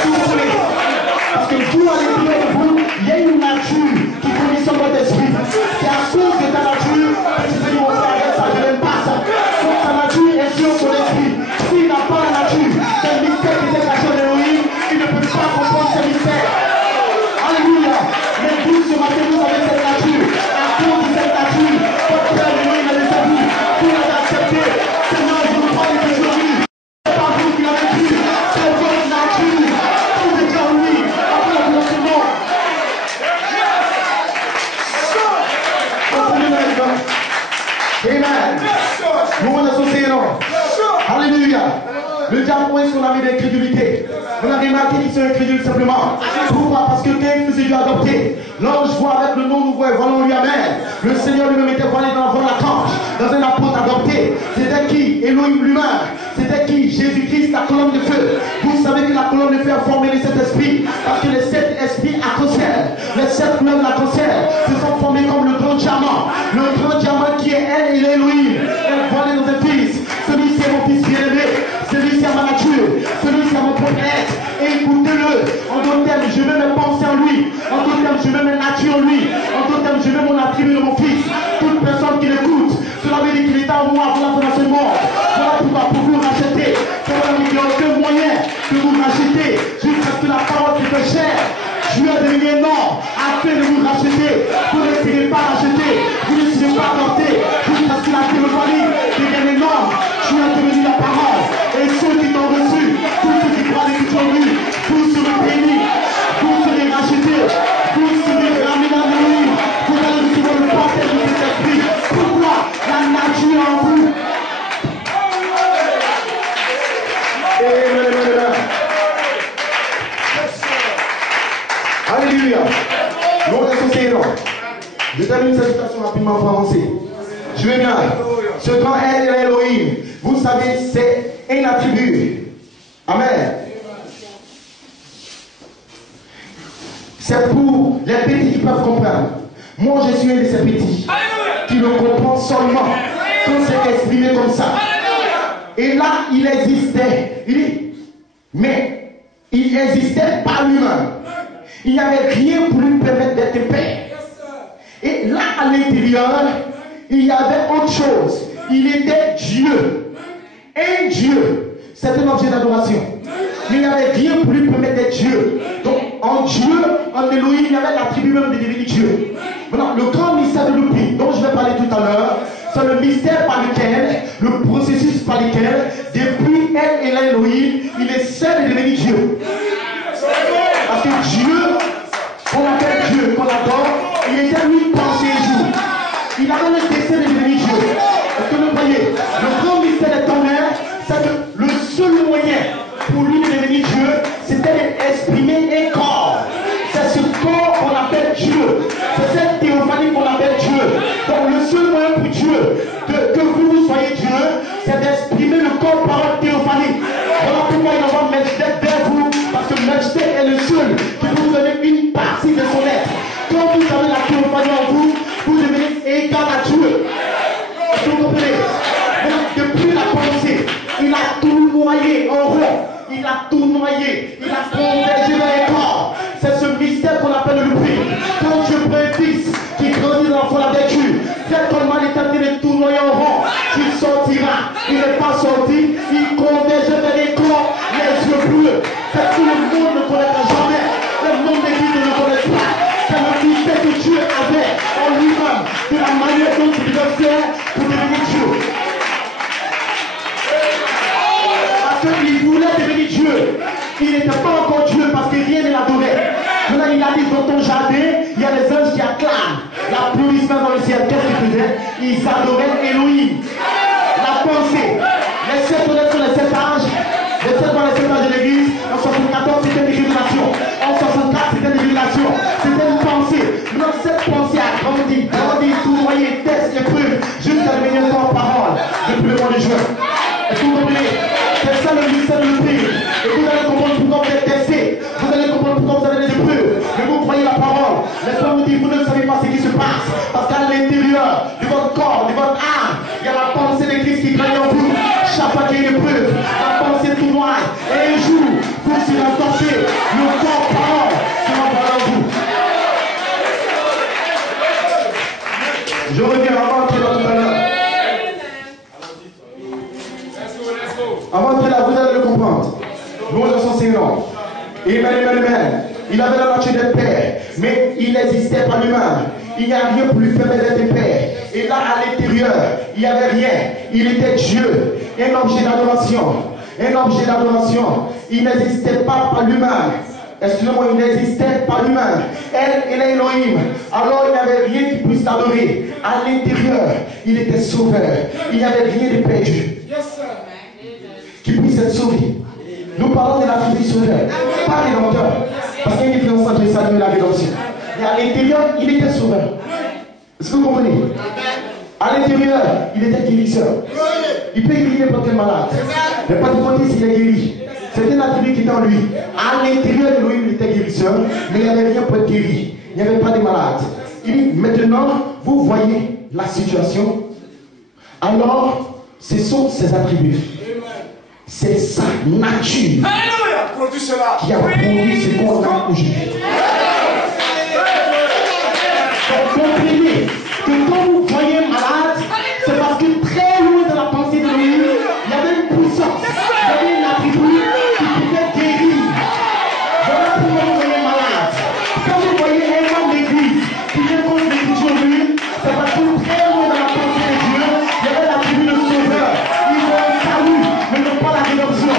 Soufflez. Parce que vous, à l'intérieur de vous, il y a une nature qui connaît son votre esprit. C'est à cause de ta nature que tu peux dire, on s'arrête ça, je n'aime pas ça. Donc ta nature est sur son esprit. S'il n'a pas la nature, c'est le mystère qui est caché en Élohim, il ne peut pas comprendre ce mystère. Alléluia. Mais vous, ce matin, vous avez cette nature. À cause de cette nature, votre frère Élohim a déjà vu. Vous l'avez accepté. Seigneur, je vous parle aujourd'hui. C'est pas vous qui l'avez vu. C'est votre nature. Vous êtes là, oui. Après la volonté de mort. Amen. Nous on associé non. Alléluia. Le diable est son ami d'incrédulité. On a remarqué qu'ils sont incrédules simplement. Pourquoi? Parce que quand il faisait Dieu adopter, l'ange voit avec le nom nouveau et voilà lui amène. Le Seigneur lui-même était voilé dans la canche, dans un apôtre adopté. C'était qui? Elohim lui-même. C'était qui? Jésus-Christ, la colonne de feu. Vous savez que la colonne de feu a formé les sept esprits. Parce que les sept esprits arc-en-ciel, les sept couleurs de l'arc-en-ciel se sont formés comme le grand diamant. Le grand diamant qui est elle et Elohim. Elle voilée dans un fils. Celui-ci est mon fils bien-aimé. Celui-ci est ma nature. Celui-ci est mon propre être. Et écoutez-le. En d'autres termes, je mets mes pensées en lui. En d'autres termes, je mets mes natures en lui. En d'autres termes, je mets mon attribut de mon fils. Toute personne qui l'écoute, cela veut dire qu'il est en moi pour la fondation du monde. Voilà pourquoi pour vous racheter. Cela veut dire qu'il n'y a aucun moyen de vous racheter jusqu'à ce que la parole se fait chair. Dieu a donné un nom afin de vous racheter. Vous ne serez pas racheté. Vous ne serez pas porté. Jusqu'à ce qu'il a théophanie de gagner un nom. Dieu a donné la parole. Et ceux qui t'ont reçu, tous ceux qui croient et qui t'ont vu, vous serez bénis. Vous serez rachetés. Vous serez ramenés dans lui. Vous allez recevoir le baptême de cet esprit. Pourquoi? La nature en vous. Alléluia. Nous on est associés, non? Je termine cette citation rapidement pour avancer. Je vais bien. Ce grand est Elohim. Vous savez, c'est un attribut. Amen. C'est pour les petits qui peuvent comprendre. Moi, je suis un de ces petits qui le comprend seulement quand c'est exprimé comme ça. Et là, il existait. Il dit, mais il existait par lui-même. Il n'y avait rien pour lui permettre d'être père. Et là, à l'intérieur, il y avait autre chose. Il était Dieu. Un Dieu. C'est un objet d'adoration. Mais il n'y avait rien pour lui permettre d'être Dieu. Donc, en Dieu, en Elohim, il y avait l'attribut même de devenir Dieu. Maintenant, le grand mystère de l'oubli, dont je vais parler tout à l'heure, c'est le mystère par lequel, le processus par lequel, depuis elle et l'Elohim, il est seul de devenir Dieu. Parce que Dieu, qu'on appelle Dieu, qu'on adore, il était lui pensé et jour. Il avait le dessein de devenir Dieu. Est-ce que vous voyez? Le grand mystère des tonnerres, c'est que le seul moyen pour lui de devenir Dieu, c'était d'exprimer un corps. C'est ce corps qu'on appelle Dieu. C'est cette théophanie qu'on appelle Dieu. Donc le seul moyen pour Dieu, que vous soyez Dieu, c'est d'exprimer le corps par une théophanie. Voilà pourquoi il envoie Melchizedek vers vous, parce que Melchizedek est le seul qui peut vous donner une partie de son être. Quand vous avez la théophanie en vous, vous devenez égal à Dieu. Est-ce que vous comprenez? Donc depuis la pensée, il a tout noyé en rond. Il a tout noyé. Il a convergé vers les corps. C'est ce mystère qu'on appelle le prix. Quand Dieu prend un fils qui grandit dans l'enfant la vertu, certainement l'éternité de tout noyé en rond, il sortira. Il n'est pas sorti. Il converge vers les corps, les yeux bleus. C'est tout le monde ne connaîtra jamais. Maintenant, il a dit dans ton jardin, il y a des anges qui acclament. L'applaudissement dans le ciel, qu'est-ce qu'ils faisaient? Ils adoraient Elohim. La pensée. Les 7 honnêtes sont les 7 âges. Les 7 dans les 7 âges de l'église. En 74, c'était une révélation. En 64, c'était une révélation. C'était une pensée. Maintenant, cette pensée a grandi, tournoyé, test, épreuve, jusqu'à devenir corps parole depuis le mois de juin. Est-ce que vous comprenez? C'est ça le mystère de l'esprit. Et vous allez comprendre pourquoi vous êtes testé. Vous allez comprendre pourquoi vous avez des épreuves. Mais vous croyez la parole. Laisse-moi vous dire, vous ne savez pas ce qui se passe. Parce qu'à l'intérieur de votre corps, de votre âme, il y a la pensée de Christ qui gagne en vous. Chaque fois qu'il y a une épreuve, la pensée tournoie. Et un jour, vous serez sorti. Le corps parole sera dans vous. Je reviens avant que tout à l'heure. Avant que là, vous allez le comprendre. Nous, nous sommes enseignants. Amen. Il avait la nature d'être père, mais il n'existait pas lui-même. Il n'y a rien plus faible d'être père. Et là, à l'intérieur, il n'y avait rien. Il était Dieu, un objet d'adoration. Un objet d'adoration. Il n'existait pas par lui-même. Excusez-moi, il n'existait pas lui-même. Elle est Elohim. Alors il n'y avait rien qui puisse l'adorer. À l'intérieur, il était sauveur. Il n'y avait rien de perdu qui puisse être sauvé. Nous parlons de la vie du sauveur, pas rédempteur. Parce qu'il y a une différence entre le salut et la rédemption. Mais à l'intérieur, il était sauveur. Est-ce que vous comprenez? À l'intérieur, il était guérisseur. Il peut guérir n'importe quel malade. Mais pas du côté s'il est guéri. C'était un attribut qui était en lui. À l'intérieur de lui, il était guérisseur, mais il n'y avait rien pour être guéri. Il n'y avait pas de malade. Il dit, maintenant, vous voyez la situation. Alors, ce sont ses attributs. C'est sa nature qui a produit ce qu'on a aujourd'hui. Donc, comprenez que quand vous voyez malade, c'est parce que très loin de la pensée de lui, il y avait une puissance, il y avait un attribut qui pouvait guérir. Voilà pourquoi vous voyez malade. Quand vous voyez un homme d'église qui vient contre l'écriture lui, c'est parce que très loin de la pensée de Dieu, il y avait l'attribut de sauveur. Il veut un salut, mais non pas la rédemption.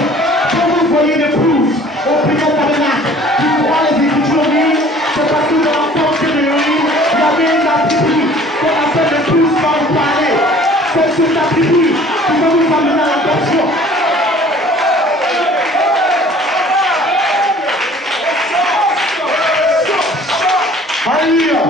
Quand vous voyez des pouces au prière tabernacle qui croient les écritures lui, c'est parce que dans la pensée de lui, il y avait un attribut qu'on appelle le plus sans parler. C'est cet attribut qui va vous amener à l'adoption. Alléluia.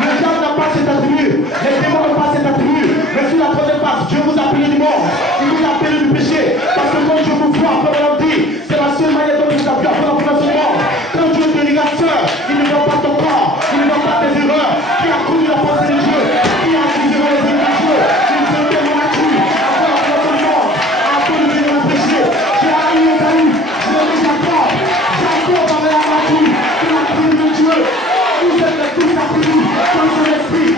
Le diable n'a pas cet attribut. Les démons n'ont pas cet attribut. Mais sur la troisième passe, Dieu vous a appelé du mort. Il vous a appelé du péché. Parce que quand Dieu vous voit, comme on dit, c'est la seule manière dont vous avez appelé la fondation du mort. Quand Dieu te regarde seul, il ne voit pas ton corps, il ne voit pas tes erreurs. Qui a connu la pensée de Dieu, qui a accusé les erreurs de Dieu, il se fait mon actu, après la fondation du mort, après le venir le péché. J'ai haï et haï, je l'ai dit Jacob. Jacob avait la nature de la tribu de Dieu. Vous êtes les tous attributs dans son esprit.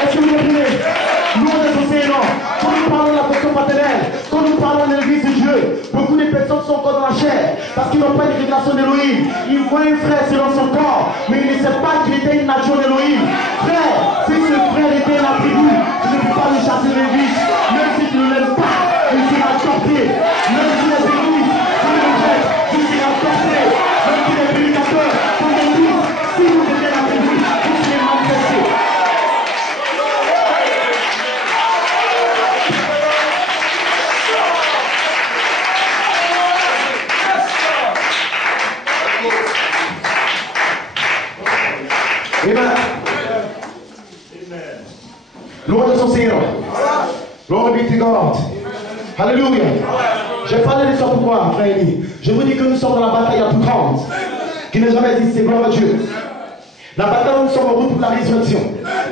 Est-ce que vous comprenez? Nous, on est enseignants. Quand nous parlons de la question paternelle, quand nous parlons de l'église de Dieu, beaucoup de personnes sont encore dans la chair parce qu'ils n'ont pas une révélation d'Élohim. Ils voient un frère selon son corps, mais ils ne savent pas qu'il était une nature d'Élohim. Frère, si ce frère était un attribut, tu ne peux pas le chasser de l'église. Même si tu ne l'aimes pas, il sera sorti. Même si les églises, tu le rejettes, il sera sorti. Même si les prédicateurs sont des fils, si vous êtes un attribut, vous serez manifesté. Amen. Louange à son Seigneur. Glory be to God. Alléluia. J'ai parlé de ça pourquoi, frère Élie. Je vous dis que nous sommes dans la bataille la plus grande qui n'a jamais existé. Gloire à Dieu. La bataille où nous sommes en route pour la résurrection.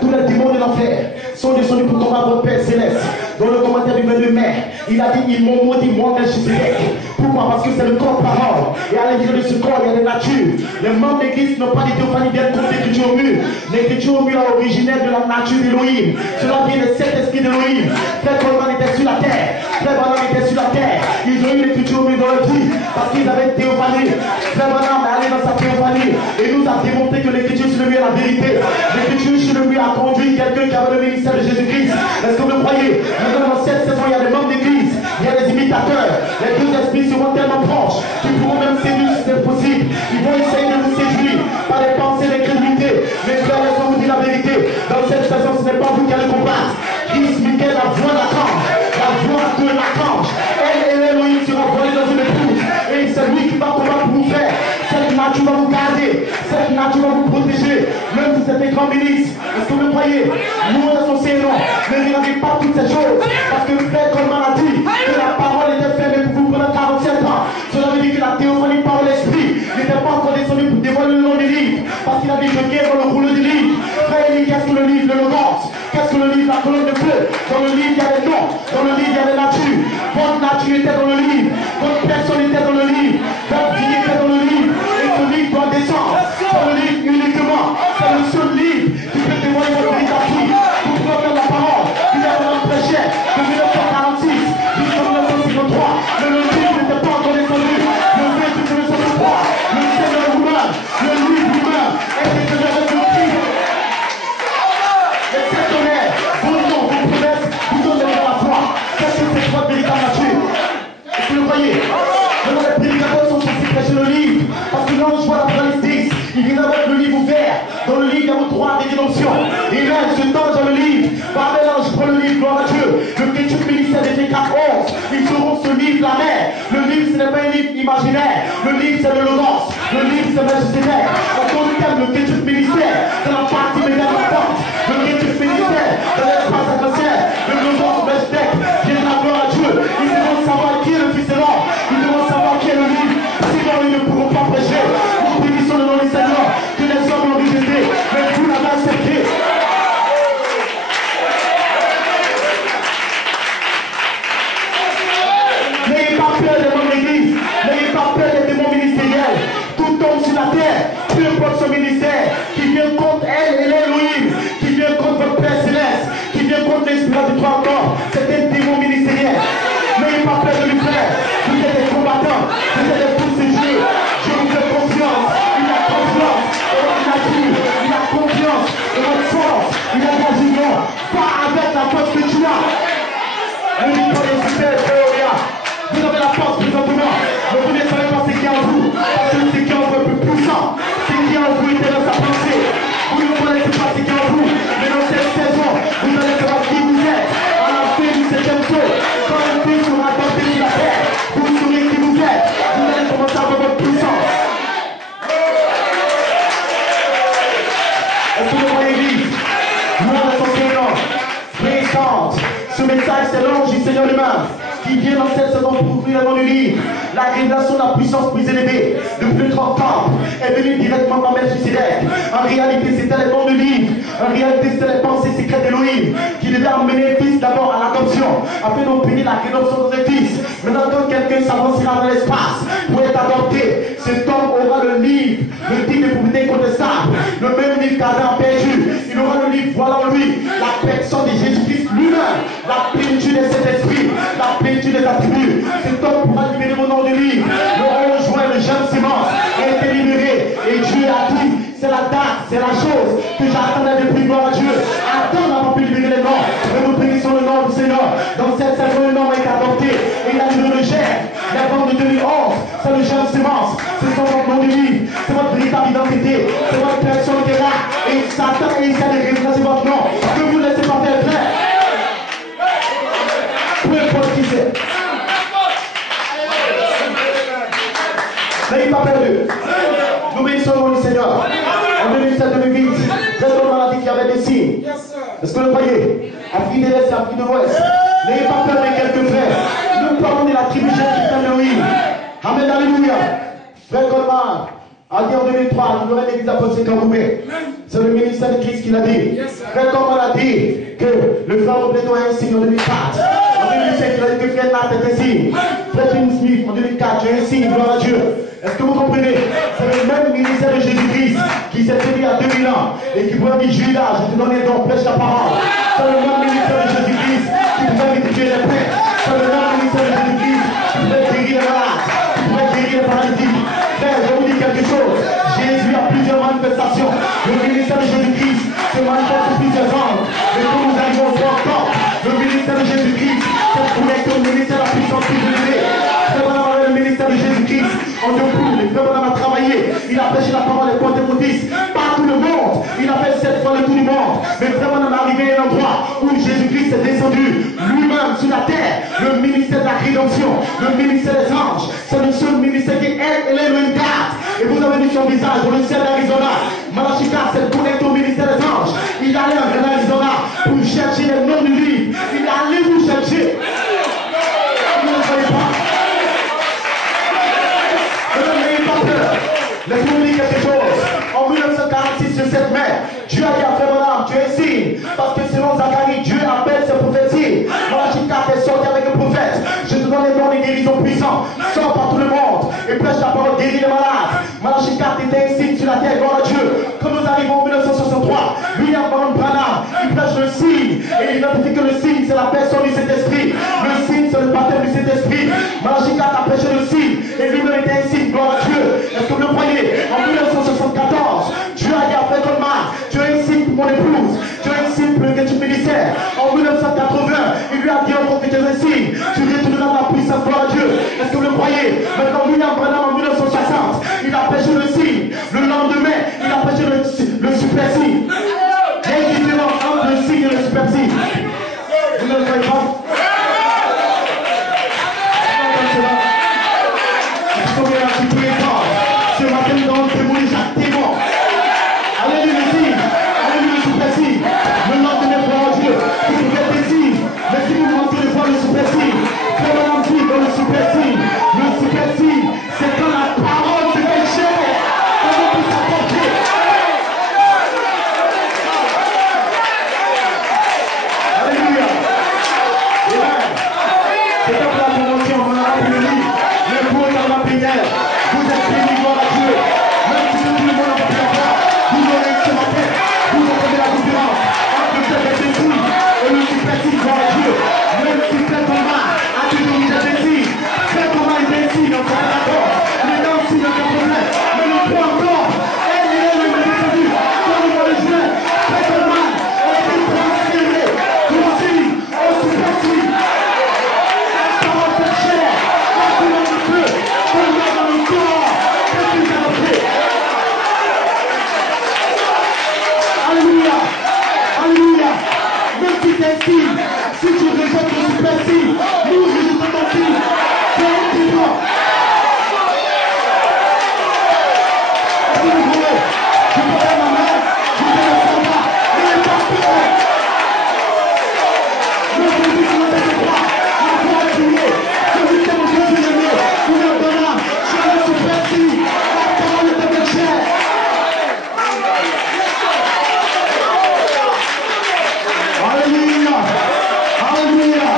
Tous les démons de l'enfer sont descendus pour combattre votre Père Céleste. Dans le commentaire du 22 mai, il a dit, ils m'ont maudit, moi, Melchizedek. Pourquoi? Parce que c'est le corps parole. Et à l'intérieur de ce corps, il y a des natures. Les membres d'église n'ont pas de théophanie bien contre l'écriture au mur. L'écriture au mur est originaire de la nature d'Élohim. Cela vient des 7 esprits d'Élohim. Frère Coleman était sur la terre. Frère Branham était sur la terre. Ils ont eu l'écriture au mur dans leur vie. Parce qu'ils avaient une théophanie. Frère Branham est allé dans sa théophanie. Et nous a démontré que l'écriture sur le mur est la vérité. L'écriture sur le mur a conduit quelqu'un qui avait le ministère de Jésus-Christ. Est-ce que vous le croyez? Dans cette saison, il y a des membres d'église, il y a des imitateurs. Les deux esprits seront tellement proches nature va vous garder. Cette nature va vous protéger. Même si c'est un grand ministre. Est-ce que vous me croyez? Nous, on son Seigneur. Ne regardez pas toutes ces choses. Parce que frère Coleman a dit que la parole était fermée pour vous pendant 47 ans. Cela veut dire que la théophanie par l'esprit n'était pas encore descendue pour dévoiler le nom du livre. Parce qu'il a dit que Dieu est dans le rouleau du livre. Frère, qu'est-ce que le livre? Le logos. Qu'est-ce que le livre? La colonne de feu. Dans le livre, il y a les noms. Dans le livre, il y a les natures. Votre nature était dans le livre. Votre personne était dans le livre. Votre vie était dans le livre. Et ce livre doit descendre. C'est le livre uniquement. C'est le seul livre qui peut témoigner votre véritable vie. Vous pouvez faire la parole. Il y a un prêcheur de 1946 jusqu'en 1953. Mais le livre n'était pas encore descendu. Le livre de 1963. Le Seigneur lui-même. Le livre lui-même. Était que j'avais le livre. Et cette honneur, vos noms, vos promesses, vous donnez de la foi. Qu'est-ce que c'est votre véritable nature? Est-ce que vous le voyez? Maintenant, les prédicateurs sont censés prêcher le livre. Parce que là, je vois l'Apocalypse 10, il vient avec le livre ouvert. Dans le livre, il y a vos droits des dimensions. Et là, il se tend dans le livre. Par là, je prends le livre, gloire à Dieu. Le Kétup ministère des F4 11. Ils auront ce livre, la mer. Le livre, ce n'est pas un livre imaginaire. Le livre, c'est le logos. Le livre, c'est Melchizedek. En tant que tel, le Kétup ministère, c'est la partie médiane de la porte. Le Kétup ministère, c'est l'espace adversaire. Le logos, Melchizedek, qui est la gloire à Dieu. Ils devront savoir qui est le Fils de l'homme. Ils devront savoir qui est le livre. Sinon, ils ne pourront pas prêcher. Nous bénissons le nom du Seigneur. Que les hommes l'ont rejeté. Mais vous l'avez accepté. N'ayez pas peur des membres de l'église. N'ayez pas peur des démons ministériels. Tout homme sur la terre, peu importe son ministère, qui vient contre elle et l'Élohim, qui vient contre votre Père Céleste, qui vient contre l'esprit du trois corps, c'est un démon ministériel. N'ayez pas peur de lui faire. Vous êtes des combattants. Vous êtes des fils de Dieu. Je vous fais confiance. Il a confiance dans votre nature. Il a confiance dans votre force. Il a l'agiment. Pas avec la force que tu as. Vous dites pas les super théoria. Vous avez la force présentement. Mais vous ne savez pas ce qui est en vous. Parce que ce qui est en vous est plus puissant. Ce qui est en vous est dans sa pensée. Vous ne connaissez pas ce qui est en vous. Mais dans cette saison, vous allez savoir qui vous êtes. À la fin du 7e saut, quand le Fils sera porté sur la terre, vous saurez qui vous êtes. Vous allez commencer à avoir votre puissance. Est-ce que vous voyez l'église? Nous, on est son Seigneur. Présente. Ce message, c'est l'ange du Seigneur lui-même qui vient dans cette saison pour ouvrir le nom du livre. La révélation de la puissance plus élevée depuis le 30 ans est venue directement par Melchizedek. En réalité, c'était le nom du livre. En réalité, c'était les pensées secrètes d'Élohim qui devaient amener le fils d'abord à l'adoption afin d'obtenir la rédemption de ses fils. Maintenant, quand quelqu'un s'avancera dans l'espace pour être adopté, cet homme aura le livre, le titre de propriété incontestable, le même livre qu'Adam perdu. Il aura le livre, voilà en lui, la personne de Jésus-Christ lui-même, la plénitude de cet esprit, la plénitude des attributs. Cet homme pourra libérer mon nom du livre. Le 11 juin, le jeune Simon a été libéré. Et Dieu a dit, c'est la date, c'est la chose que j'attendais depuis, gloire à Dieu. Attends n'a pas pu libérer les noms. Mais nous bénissons le nom du Seigneur. Dans cette saison, le nom a été adopté. Et il a libéré le gène. La vente de 2011, c'est le jeune Simon. C'est son nom du livre. C'est votre véritable identité. C'est votre personne qui est là. Et Satan essaie de révéler votre nom. Que vous ne laissez pas faire vrai. Peu importe qui c'est. N'ayez pas perdu. Nous bénissons le nom du Seigneur. En 2007-2008, très on a dit qu'il y avait des signes. Est-ce que vous le voyez? Afrique de l'Est et Afrique de l'Ouest. N'ayez pas peur de quelques frères. Nous parlons de la tribu qui fait Elohim. Amen, alléluia. Frère Coleman a dit en 2003, nous aurons l'église apostolique Karoubé. C'est le ministère de Christ qui l'a dit. Frère Coleman a dit que le frère Robledo a un signe en 2004. En 2005, il a dit que frère Nat est un signe. Frère Jim Smith, en 2004, j'ai un signe, gloire à Dieu. Est-ce que vous comprenez? C'est le même ministère de Jésus-Christ qui s'est tenu à 2000 ans et qui pouvait dire Judas, je te donne les dons, prêche la parole. C'est le même ministère de Jésus-Christ qui pouvait multiplier les pains. C'est le même ministère de Jésus-Christ qui pouvait guérir les malades, qui pouvait guérir les paralytiques. Frère, je vous dis quelque chose. Jésus a plusieurs manifestations. Le ministère de Jésus-Christ se manifeste sous plusieurs angles. Et quand nous arrivons au grand corps, le ministère de Jésus-Christ se connecte au ministère de la puissance plus élevée. Le ministère de Jésus-Christ, en debout, les frères Madame a travaillé. Il a prêché la parole des pentecôtistes. Pas tout le monde. Il a fait 7 fois le tour du monde. Mais frère Madame est arrivé à un endroit où Jésus-Christ est descendu lui-même sur la terre. Le ministère de la rédemption, le ministère des anges. C'est le seul ministère qui est et l'Élohim garde. Et vous avez vu son visage dans le ciel d'Arizona. Malachi 4 s'est connecté au ministère des anges. Il allait en Arizona pour chercher les noms du livre. Il allait vous chercher. Vous ne le voyez pas. N'ayez pas peur. Laissez-moi vous dire quelque chose. En 1946, le 7 mai, Dieu a dit à Frère Branham, tu es signe. Parce que selon Zacharie, Dieu appelle ses prophéties. Malachi 4 est sorti avec le prophète. Je te donne les noms des guérisons puissants. Sors par tout le monde et prêche la parole, guéris les malades. Malachi 4 était un signe sur la terre, gloire à Dieu. Quand nous arrivons en 1963, William Branham, il prêche le signe. Et il identifie que le signe, c'est la personne du Saint-Esprit. Le signe, c'est le baptême du Saint-Esprit. Malachi 4 a prêché le signe. Et lui-même était un signe, gloire à Dieu. Est-ce que vous le croyez? En 1974, Dieu a dit à Frère Coleman, tu es un signe pour mon épouse. Tu es un signe pour le ministère. En 1980, il lui a dit encore que tu es un signe. Tu retourneras dans la puissance, gloire à Dieu. Est-ce que vous le croyez? Maintenant, William Branham en 1960, il a prêché le signe. Le lendemain, il a prêché le super signe. Il y a une différence entre le signe et le super signe. Vous ne le voyez pas? Ce matin, nous allons témoigner chaque témoin. Alléluia, le signe. Alléluia, le super signe. Le lendemain, gloire à Dieu. Vous pouvez être des signes. Mais si vous manquez de voir le super signe, comme on dit dans le super signe, c'est quand la parole se fait chair. On peut plus s'apporter. Alléluia. Amen. C'est comme la convention, on a appris le livre. Mais pour dans la prière, vous êtes bénis, gloire à Dieu. Même si tout le monde n'a pas pu la voir, vous aurez ce matin, vous entendez la différence entre le peuple des signes et le super signe, gloire à Dieu. Même si Frère Thomas a toujours mis des signes, Frère Thomas est un signe, on sera d'accord. Il est un signe, aucun problème. Mais le point encore, elle est le même descendu. Dans le mois de juin, Frère Thomas a été transféré du signe au super signe. La parole fait chair, la couleur du feu, on est dans le corps. Alléluia, alléluia. Même si tu es signe, si tu rejettes le super signe, nous rejetons ton signe. C'est un petit peu. Est-ce que vous voulez? Je peux faire ma main, je peux le savoir, mais pas peur. Ne vous dites pas de croix, la foi est priée. Je vous dis mon Jésus aimé, vous le donnez, je le super signe. La parole est de chair. Alléluia, alléluia,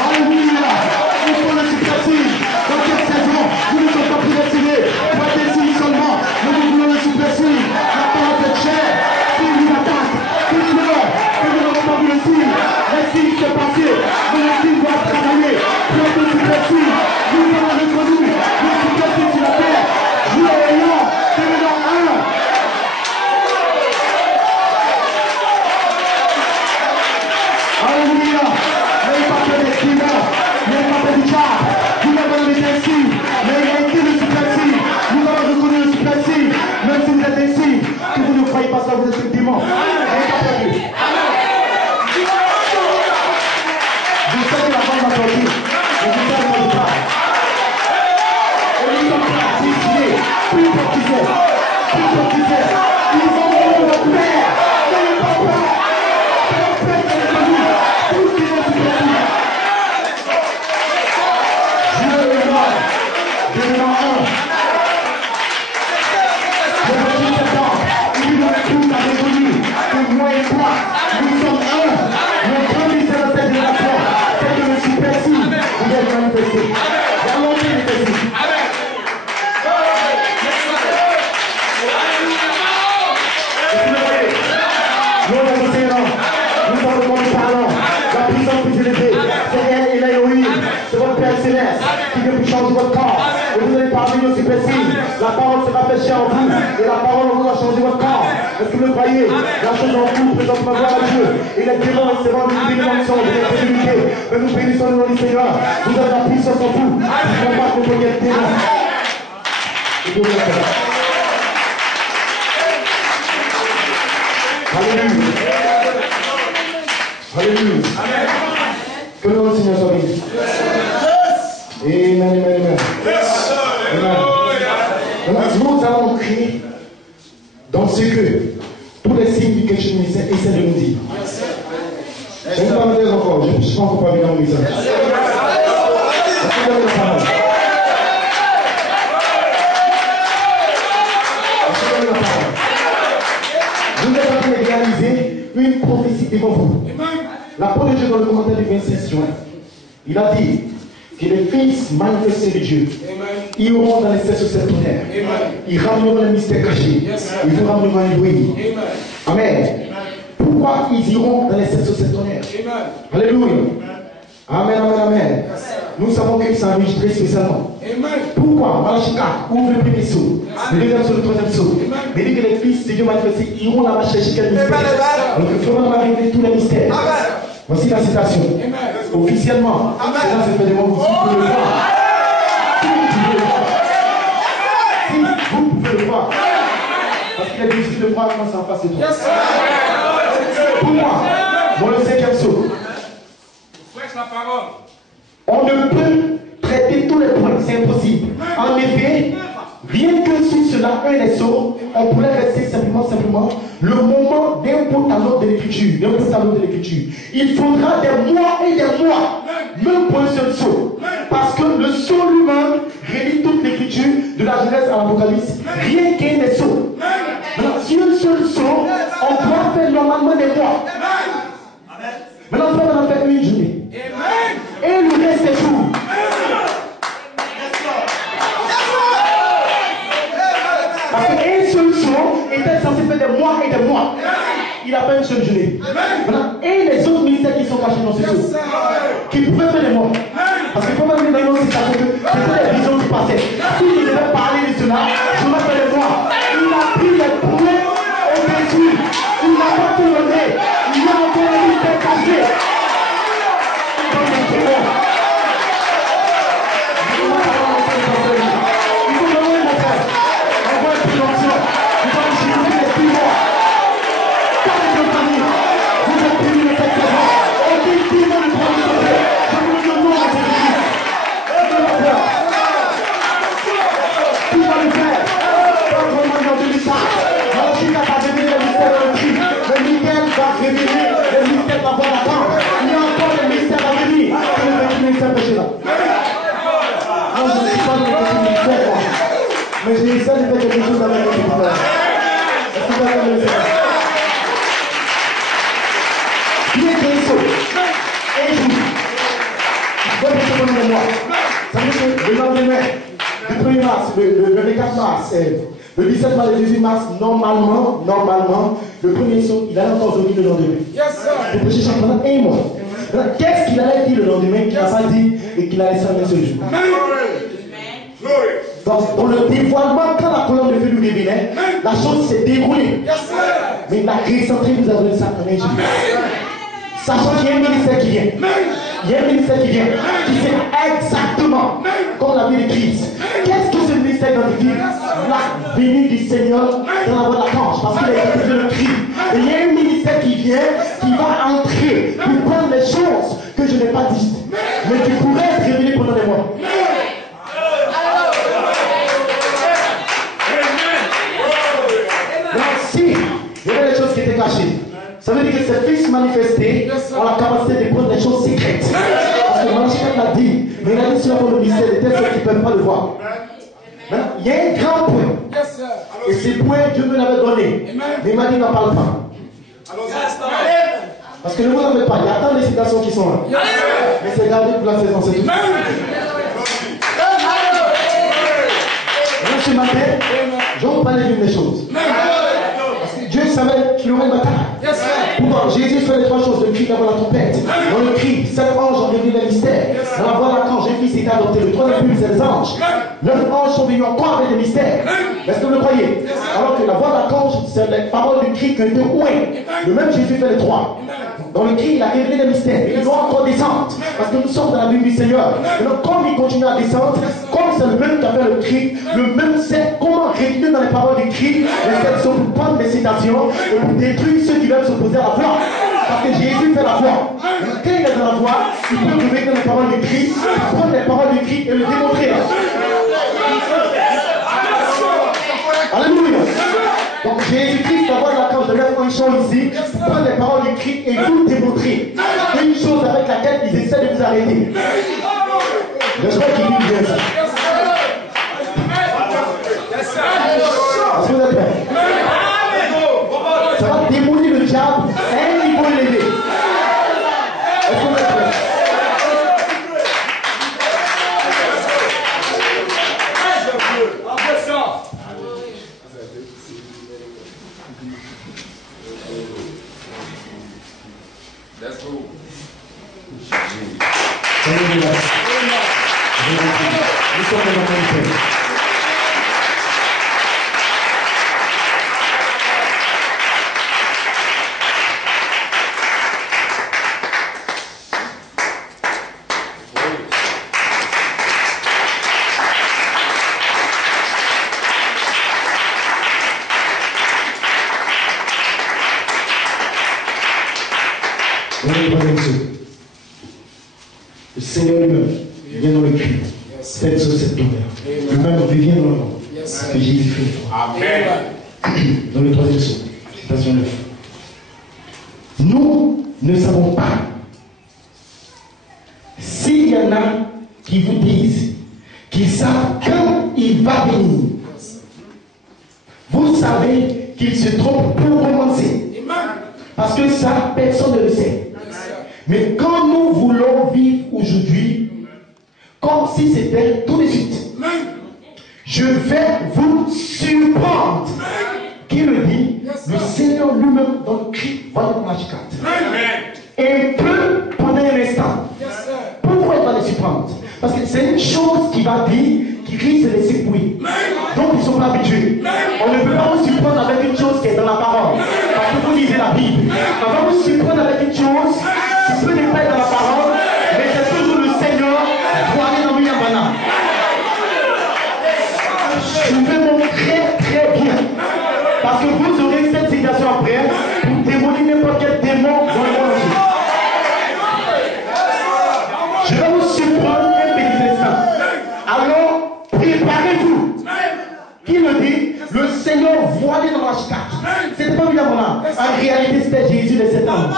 alléluia. Il faut le super signe. Dans cette saison, nous ne sommes pas prédestinés. Pas des signes seulement, mais nous voulons le super signe. La parole est chair. Si nous attaque, si nous meurt, que nous n'avons pas vu le signe. Les signes se passer, mais le signe doit travailler. Pour être le super signe, nous avons reconnu le super signe sur la terre. Dieu est ayant, devenant un. Alléluia. N'ayez pas peur des criminels. N'ayez pas peur du diable. Vous n'avez pas été un signe. Mais il a été le super signe. Nous avons reconnu le super signe. Même si vous êtes un signe, que vous ne croyez pas ça, vous êtes un démon. N'ayez pas peur. Je sais que la femme va sortir. Je vous dis à mon pas. Et nous sommes pratiqués. Plus baptisés. Plus baptisés. Ils vont mourir au Père. N'ayez pas peur. Qui vient pour changer votre corps. Et vous allez parvenir au super signe. La parole sera péchée en vous. Et la parole en vous va changer votre corps. Est-ce que vous le croyez? La chose en vous présente ma gloire à Dieu. Et les démons seront une bénédiction de la féminité. Mais nous bénissons le nom du Seigneur. Vous avez la puissance en vous. Pour combattre contre les démons. Et vous le faites. Alléluia. Alléluia. Que le nom du Seigneur soit béni. Amen, amen, amen. Amen. Nous allons crier dans ce que tous les signes du quelque chose essaient de nous dire. Je ne vais pas me dire encore, je ne suis pas encore pas venu dans le message. Vous êtes en train de réaliser une prophétie devant vous. La parole de Dieu dans le commentaire du 26 juin, il a dit que les fils manifestés de Dieu iront dans les sept septonnaires. Ils ramèneront les mystères cachés. Ils vous ramèneront les bruits. Amen. Pourquoi ils iront dans les sept septonnaires? Alléluia. Amen, amen, amen. Nous savons qu'ils sont enregistrés spécialement. Pourquoi? Malachie 4 ouvre le premier saut, le deuxième saut, le troisième saut. Mais dit que les fils de Dieu manifestés iront là-bas chercher quel mystère. Donc il faudra révéler tous les mystères. Voici la citation. Officiellement, cela se fait devant vous. Si vous pouvez le voir. Parce qu'il est difficile de voir comment ça en face de toi. Pour moi, dans le cinquième saut, on ne peut traiter tous les points, c'est impossible. En effet, rien que sur cela, un des sauts, on pourrait rester simplement le moment d'un bout à l'autre de l'écriture, Il faudra des mois et des mois, même pour un seul saut. Parce que le saut lui-même relie toute l'écriture, de la Genèse à l'Apocalypse, rien qu'un des sauts. Alors, sur un seul saut, on doit faire normalement des mois. Maintenant, on va faire une journée. Et le reste des jours. Parce qu'un seul saut était censé faire des mois et des mois. Il a fait une seule journée. Voilà. Et les autres ministères qui sont cachés dans ce saut, qui pouvaient faire des mois. Parce que comment nous voyons c'est parce que c'était les visions du passé. S'il devait parler de cela, je vais faire des mois. Il a pris les poulets au-dessus. Il n'a pas tout donné. Il y a encore un ministère caché. Mais j'ai essayé de faire quelque chose avec le Seigneur. Est-ce que vous avez le Seigneur? Bien qu'il soit un jour, il faut que je me mémoire. Ça veut dire que le lendemain, le 1er mars, le 24 mars, le 17 mars, le 18 mars, normalement, le premier saut, il allait encore dormir le lendemain. Le péché change pendant un mois. Qu'est-ce qu'il allait dire le lendemain qu'il n'a pas dit et qu'il a laissé un ce jour? Dans le dévoilement, quand la colonne de feu nous révélait, la chose s'est déroulée. Mais la récentrée nous a donné ça en un jour. Sachant qu'il y a un ministère qui vient. Il y a un ministère qui vient, qui sait exactement, comme la vie de Christ. Qu'est-ce que ce ministère identifie? La venue du Seigneur dans la voie de l'archange. Parce qu'il a identifié le cri. Et il y a un ministère qui vient, qui va entrer pour prendre les choses que je n'ai pas dites, mais qui pourraient être révélées pendant des mois. Il y avait des choses qui étaient cachées. Ça veut dire que ces fils manifestés ont la capacité de prendre des choses secrètes. Parce que Malachie l'a dit, mais il a dit cela pour le mystère, des tels qui ne peuvent pas le voir. Maintenant, il y a un grand point. Et ce point, Dieu me l'avait donné. Mais il m'a dit n'en parle pas. Parce que ne vous en faites pas, il y a tant de citations qui sont là. Mais c'est gardé pour la saison, c'est tout. Ce matin, je vais vous parler d'une des choses. Dieu savait qu'il y aurait une bataille. Pourquoi? Jésus fait les trois choses, le cri d'abord la trompette. Dans le cri, 7 anges ont révélé les mystères. Dans la voix de l'archange, Jésus s'est adopté. Le troisième but, c'est les anges. 9 anges sont venus encore avec des mystères. Est-ce que vous le croyez? Alors que la voix de l'archange, c'est les paroles du cri que de ouin. Le même Jésus fait les trois. Dans le cri, il a révélé les mystères. Et ils doivent encore descendre. Parce que nous sommes dans la vie du Seigneur. Et donc, comme il continue à descendre, comme c'est le même qui a fait le cri, le même sait comment révéler dans les paroles du cri, les sept sont pour prendre des citations et pour détruire ceux qui veulent s'opposer à la voix. Parce que Jésus fait la voix. Quand il est dans la voix, il peut révéler dans les paroles du cri, prendre les paroles du cri et le démontrer. Donc Jésus-Christ, la voix de l'archange, de mettre un chant ici, pour prendre les paroles écrites et vous démontrer une chose avec laquelle ils essaient de vous arrêter. J'espère qu'ils vivent bien ça. Est-ce que vous êtes prêts? Ça va démolir le diable à un niveau élevé. Est-ce que vous êtes prêts? Let's go. Le Seigneur lui-même vient dans le cul. Cette douleur. Lui-même vient dans le nom. Que Jésus fait. Amen. Dans le troisième saut, citation 9. Nous ne savons pas s'il y en a qui vous disent qu'ils savent quand il va venir. Vous savez qu'ils se trompent pour commencer. Parce que ça, personne ne le sait. Mais quand nous voulons vivre aujourd'hui, comme si c'était tout de suite, je vais vous surprendre. Qui le dit? Le Seigneur lui-même dans le cri, voilà dans la 4. Et peut pendant un instant. Pourquoi il va les surprendre? Parce que c'est une chose qui va dire, qui risque de les secouer. Donc ils ne sont pas habitués. On ne peut pas vous surprendre avec une chose qui est dans la parole. Parce que vous lisez la Bible. On va vous surprendre avec une chose qui peut ne pas être dans la parole, mais c'est toujours le Seigneur pour aller dans Miyambana. Je vais montrer très bien. Parce que vous aurez cette situation après pour démolir n'importe quel démon dans le monde entier. Je vais vous surprendre un petit instant. Alors, préparez-vous. Qui le dit? Le Seigneur voilé dans la 4. C'était pas Miyambana. En réalité, c'était Jésus de 7 ans.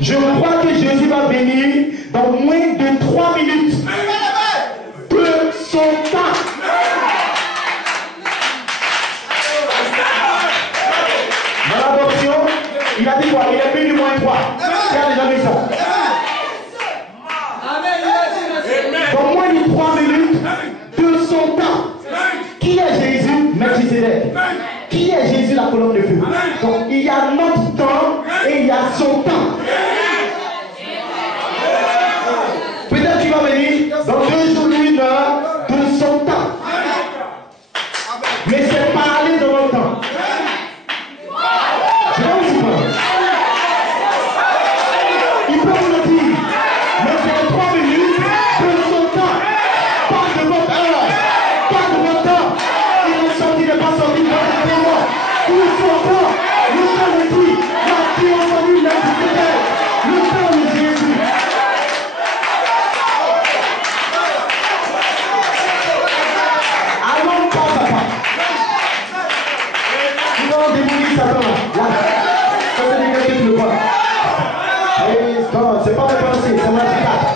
Je crois que Jésus va venir dans moins de 3 minutes de son temps. Dans l'adoption, il a dit quoi? Il est venu du moins 3. Il a déjà vu ça. Dans moins de 3 minutes de son temps. Qui est Jésus? Melchizedek. Qui est Jésus, la colonne de feu? Donc il y a notre temps et il y a son temps. Peut-être qu'il va venir dans 2 jours, 1 heure de son temps. Mais c'est parler de notre temps. Je vais vous dire. Il peut vous le dire. Mais c'est 3 minutes de son temps. Pas de votre heure. Pas de votre temps. Il est sorti, il n'est pas sorti. Où son temps? Le temps de qui? La qui a entendu l'intérieur. Le temps de Jésus. Allons pas à pas. Nous allons démolir Satan là. Ça c'est des gars qui le voient. C'est pas mes pensées, c'est ma carte.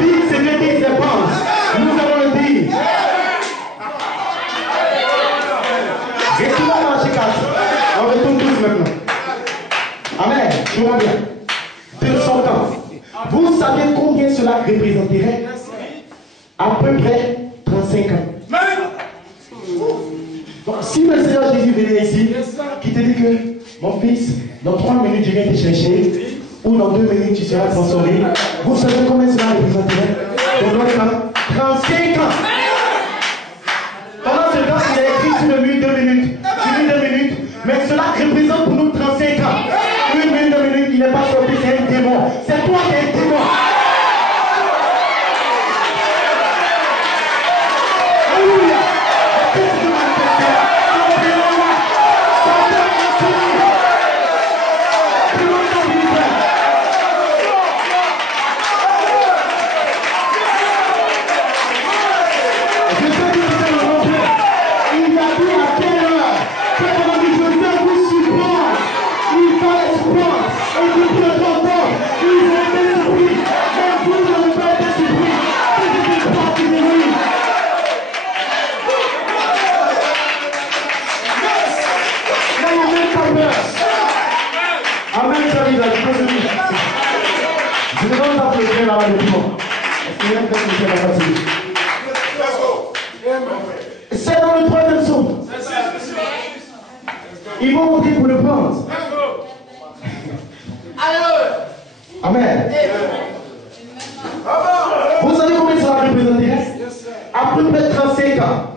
Dites ce que disent les pensées. Nous allons le dire. Et tout va marcher casse. On retourne tous maintenant. Amen. Je vois bien. De son temps. Vous savez combien cela représenterait? À peu près 35 ans. Donc si le Seigneur Jésus venait ici, qui te dit que mon fils, dans 3 minutes je viens te chercher, ou dans 2 minutes tu seras transformé, vous savez combien cela représenterait? Dans notre temps, 35 ans. Pendant ce temps, il a écrit sur le mur 2 minutes. Sur lui 2 minutes. Mais cela représente pour nous 35 ans. 1 minute, 2 minutes, il n'est pas sorti, c'est un démon. C'est toi qui es un démon. Alléluia. Qu'est-ce que vous avoir le piment. Est-ce qu'il y a un peu de la fatigue? C'est dans le troisième psaume. Ils vont monter pour le prendre. Amen. Vous savez combien ça va représenter? À peu près 35 ans.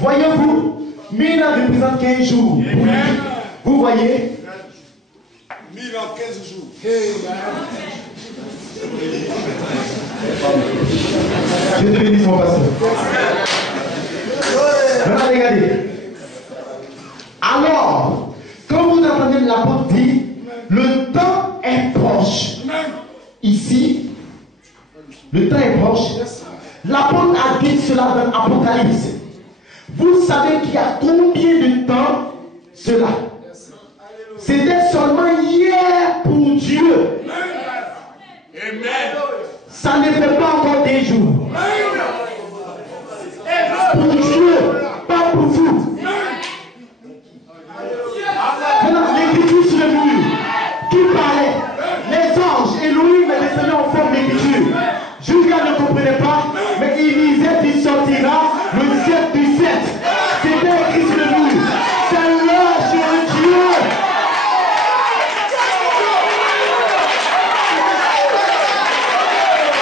Voyez-vous, 1000 ans représente 15 jours. Vous voyez? 1000 ans, 15 jours. Je te bénisse, mon pasteur. Maintenant, regardez. Alors, quand vous entendez l'apôtre dire, le temps est proche. Ici, le temps est proche. L'apôtre a dit cela dans l'Apocalypse. Vous savez qu'il y a combien de temps cela? C'était seulement hier pour Dieu. Ça ne fait pas encore des jours. Pour Dieu, pas pour vous. Maintenant, l'écriture sur le mur, qui parlait? Les anges, Elohim est descendu en forme d'écriture. Judas ne comprenait pas, mais il disait qu'il sortira le 7 du 7. C'était écrit sur le mur. C'est l'heure sur Dieu.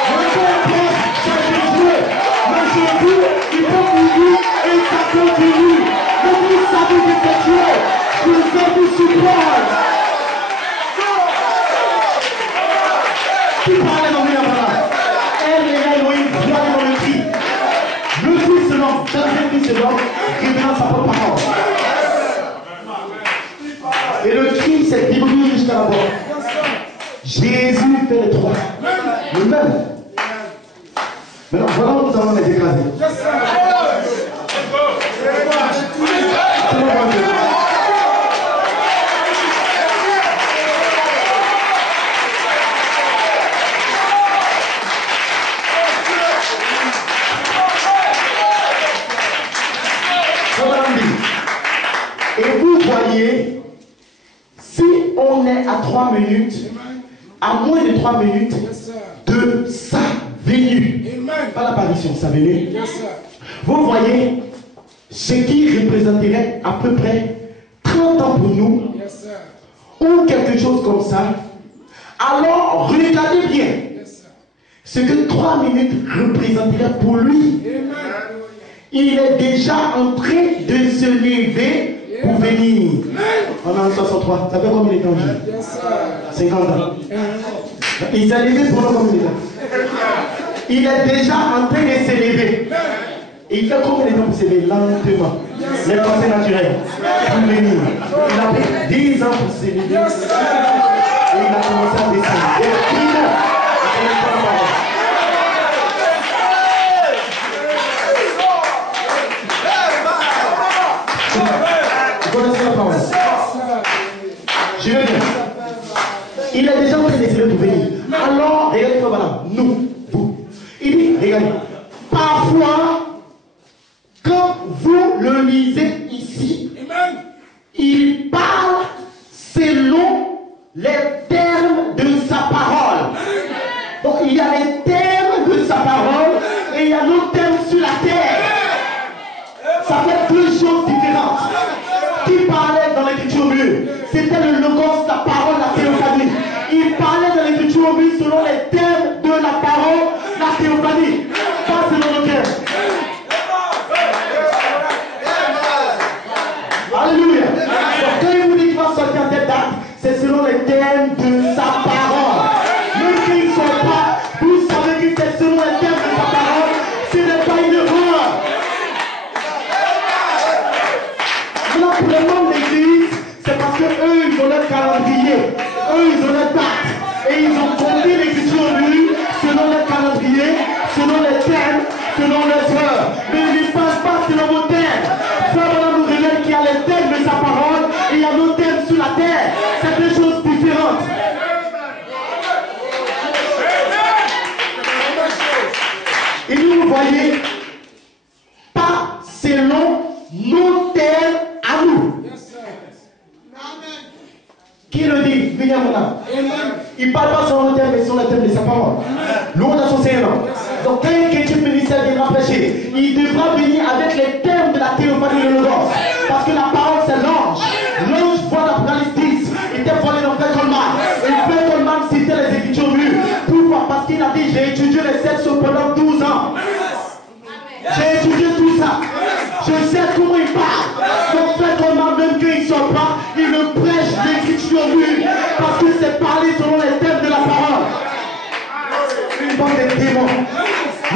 Le temps c'est Dieu. Mais je vous, il faut mourir et ça continue. Mais vous savez que c'est Dieu. Je vais vous supporter. Qui parlait dans le là? Elle et Elohim voyaient dans le cri. Le Fils de l'homme, dans le Fils de l'homme, révélant sa propre parole. Et le cri s'est débrouillé jusqu'à la mort. Jésus fait les trois. Le même. Maintenant, voilà où nous allons les écraser. Et vous voyez, si on est à 3 minutes, à moins de 3 minutes de sa venue, pas l'apparition, sa venue, vous voyez ce qui représenterait à peu près 30 ans pour nous, ou quelque chose comme ça. Alors, regardez bien ce que 3 minutes représenterait pour lui. Il est déjà en train de se lever pour venir. On est en 63. Ça fait combien de temps? 50 ans. Il s'est levé pour combien de temps? Il est déjà en train de se lever. Il fait combien de temps pour se lever? Lentement. Les pensées naturelles. Pour venir. Il a pris 10 ans pour se lever. Et il a commencé à descendre. Et je veux dire, il est déjà en train d'essayer de venir. Alors, regardez comme voilà, nous, vous. Il dit, regardez, parfois, quand vous le lisez ici, il parle selon les termes de sa parole. Donc, il y a les termes de sa parole et il y a nos termes sur la terre. Ça fait deux choses différentes. Qui parlait dans l'écriture bleue? C'était le logos, la parole, la théophanie. Il parlait dans l'écriture bleue selon les termes de la parole, la théophanie. Pas selon nos termes. Alléluia. Donc quand il vous dit qu'il va sortir en telle date, c'est selon les termes de sa parole. Même s'ils ne sont pas, vous savez que c'est selon les termes de sa parole. Ce n'est pas une erreur. Maintenant, pour les membres de l'église, c'est parce qu'eux, ils ont leur calendrier. Eux, ils ont leur date. Et ils ont compris l'écriture bleue selon leur calendrier, selon les thèmes, selon les heures. Mais ils ne passent pas selon vos thèmes. Frère Branham nous révèle qu'il y a les thèmes de sa parole et il y a nos thèmes sur la terre. C'est deux choses différentes. Et nous, vous voyez, pas selon nos thèmes à nous. Qui le dit? William Branham. Il ne parle pas selon le thème, mais selon le thème de sa parole. Louange à son Seigneur. Donc quand un chrétien ministère viendra prêcher, il devra venir avec les thèmes de la théophanie de Logos. Parce que la parole c'est l'ange. L'ange voit l'Apocalypse 10. Il était volé dans Frère Coleman. Et Frère Coleman citait les Écritures lues. Pourquoi? Parce qu'il a dit j'ai étudié les sexe pendant 12 ans. J'ai étudié tout ça. Je sais comment il parle. Donc Frère Coleman, même quand il ne sort pas, il me prêche l'Écriture lue. Parce que c'est parlé selon les thèmes de la parole. Une bande de démons.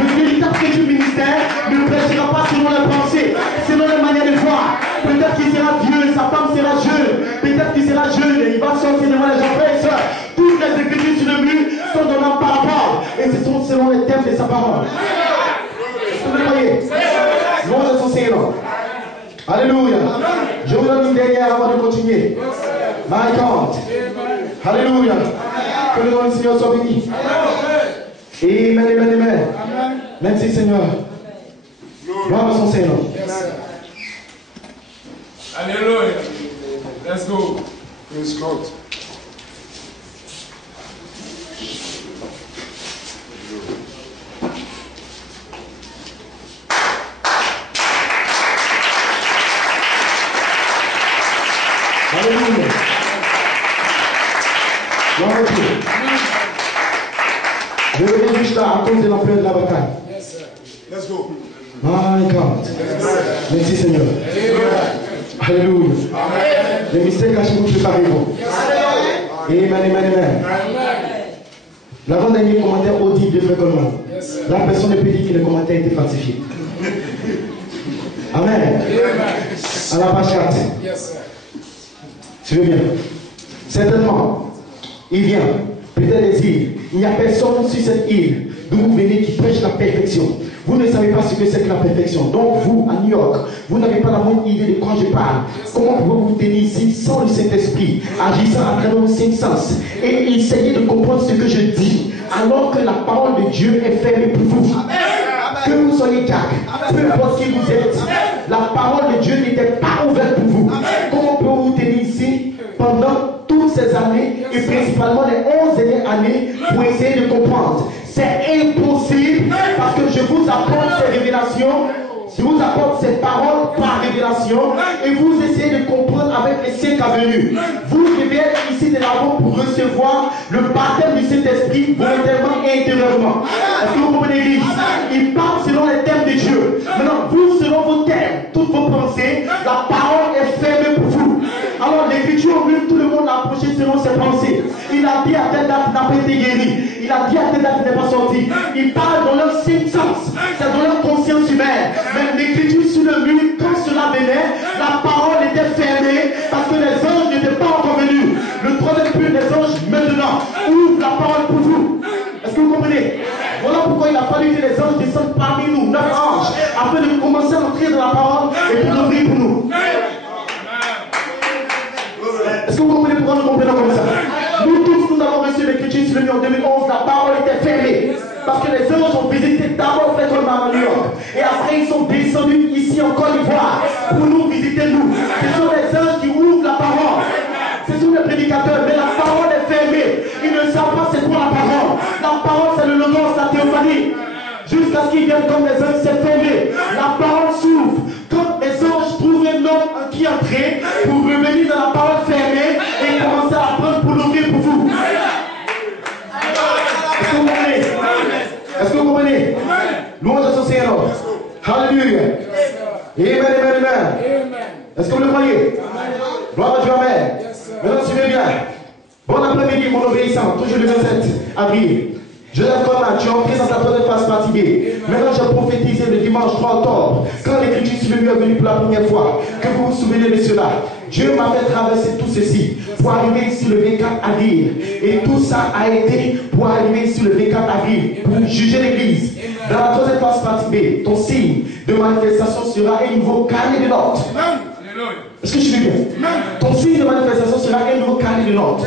Le véritable chrétien ministère ne prêchera pas selon les pensées, selon les manières de voir. Peut-être qu'il sera vieux, sa femme sera jeune. Peut-être qu'il sera jeune et il va sortir devant les gens, frères et sœurs. Toutes les écritures sur le mur sont donnant par rapport. Et ce sont selon les thèmes de sa parole. Vous le voyez? Louange à son Seigneur. Alléluia. Je vous donne une dernière avant de continuer. My God. Alléluia. Que le nom du Seigneur soit béni. Amen, amen, amen. Merci Seigneur. Gloire à son Seigneur. Alléluia. Let's go. Praise God. Alléluia. Gloire à Dieu. Je reviens juste là à cause de l'ampleur de la bataille. Let's go. My God. Merci Seigneur. Alléluia. Les mystères cachés, vous préparez-vous. Amen, amen, amen. L'avant-dernier commentaire audible de Frère Coleman. La personne ne peut dire que le commentaire a été falsifié. Amen. À la page 4. Tu veux bien? Certainement, il vient, peut-être des îles. Il n'y a personne sur cette île d'où vous venez qui prêche la perfection. Vous ne savez pas ce que c'est que la perfection. Donc vous, à New York, vous n'avez pas la moindre idée de quoi je parle. Comment pouvez-vous vous tenir ici sans le Saint-Esprit, agissant à travers vos 5 sens et essayer de comprendre ce que je dis, alors que la parole de Dieu est fermée pour vous. Que vous soyez Jack, peu importe qui vous êtes, la parole de Dieu n'était pas ouverte pour vous. Comment pouvez-vous vous tenir ici pendant toutes ces années et principalement les 11 dernières années pour essayer de comprendre? C'est impossible parce que je vous apporte ces révélations, je vous apporte ces paroles par révélation et vous essayez de comprendre avec les 5 avenues. Vous devez être ici de là-haut pour recevoir le baptême du Saint-Esprit volontairement et intérieurement. Est-ce que vous comprenez l'Église? Il parle selon les thèmes de Dieu. Maintenant, vous, selon vos thèmes, toutes vos pensées, la parole est fermée pour vous. Alors l'écriture, même tout le monde l'a approché selon ses pensées. Il a dit à telle date, il n'a pas été guéri. Il a dit à telle date, il n'est pas sorti. Il parle dans leur 5 sens. C'est dans leur conscience humaine. Mais l'écriture sur le mur, quand cela venait, la parole était fermée parce que les anges n'étaient pas encore venus. Le troisième but des anges, maintenant, ouvre la parole pour vous. Est-ce que vous comprenez? Voilà pourquoi il a fallu que les anges descendent parmi nous, 9 anges, afin de commencer à entrer dans la parole et pour l'ouvrir pour nous. Est-ce que vous comprenez pourquoi nous comprenons comme ça? Nous tous, nous avons reçu l'écriture sur le mur en 2011, la parole était fermée. Parce que les anges ont visité d'abord Frère Coleman à New York. Et après, ils sont descendus ici en Côte d'Ivoire pour nous visiter nous. Ce sont les anges qui ouvrent la parole. Ce sont les prédicateurs, mais la parole est fermée. Ils ne savent pas c'est quoi la parole. La parole, c'est le logos, la théophanie. Jusqu'à ce qu'ils viennent comme les anges, c'est fermé. La parole s'ouvre. Quand les anges trouvent un homme qui entrait pour revenir dans la parole fermée et commencer à apprendre pour l'ouvrir pour vous. Est-ce que vous comprenez? Est-ce que vous comprenez? Louange à son Seigneur. Alléluia. Amen, amen, amen. Est-ce que vous le croyez? Gloire à Dieu, amen. Maintenant, suivez bien. Bon après-midi, mon obéissant, toujours le 27 avril. Joseph Coleman, tu es entré dans ta troisième phase partie B. Maintenant, j'ai prophétisé le dimanche 3 octobre, quand l'écriture sur le mur est venue pour la première fois, que vous vous souvenez de cela. Dieu m'a fait traverser tout ceci pour arriver ici le 24 avril. Et tout ça a été pour arriver ici le 24 avril, pour juger l'église. Dans la troisième phase partie B, ton signe de manifestation sera un nouveau carnet de notes. Est-ce que je suis bien? Ton signe de manifestation sera un nouveau carnet de notes.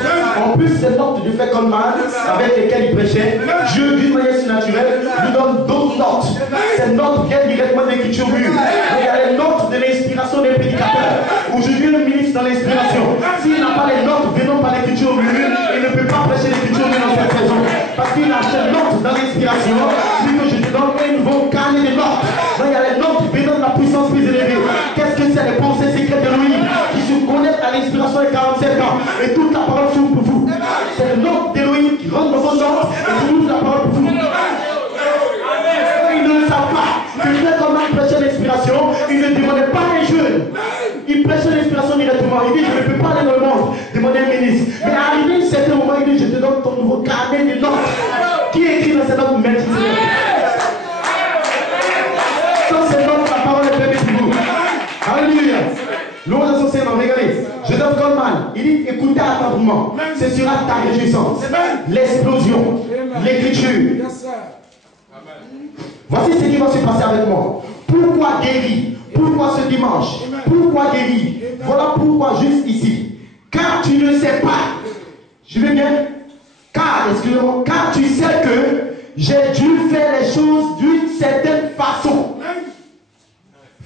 En plus, ces notes de Frère Coleman avec lesquelles il prêchait, Dieu, d'une manière surnaturelle, lui donne d'autres notes. Ces notes viennent directement de l'écriture mûre. Il y a les notes de l'inspiration des prédicateurs. Aujourd'hui, le ministre dans l'inspiration, s'il n'a pas les notes venant par l'écriture mûre, il ne peut pas prêcher l'écriture mûre. l'inspiration, dit que je te donne un nouveau carnet de notes. Donc il y a les notes qui donnent la puissance plus élevée. Qu'est-ce que c'est les pensées secrètes de Louis qui se connectent à l'inspiration de 47 ans et toute la parole s'ouvre pour vous. C'est le nom d'Élohim qui rentre dans vos notes et qui ouvre la parole pour vous. Ils ne le savent pas. Que frère Coleman prêchait l'inspiration, il ne demandait pas un jeune. Il prêchait l'inspiration directement. Il dit, je ne peux pas aller dans le monde, demander un ministre. Mais arrivé à un certain moment, il dit, je te donne ton nouveau carnet de notes. Qui écrit dans ces notes, maître? Sans ces notes, la parole est permise pour vous. Alléluia. Louange à son Seigneur, regardez. Joseph Goldman, il dit, écoutez attentivement. Ce sera ta réjouissance. L'explosion. L'écriture. Voici ce qui va se passer avec moi. Pourquoi guéri? Pourquoi ce dimanche? Pourquoi guéri? Voilà pourquoi juste ici. Car tu ne sais pas. Je vais bien. Car, excusez-moi, car tu sais que j'ai dû faire les choses d'une certaine façon.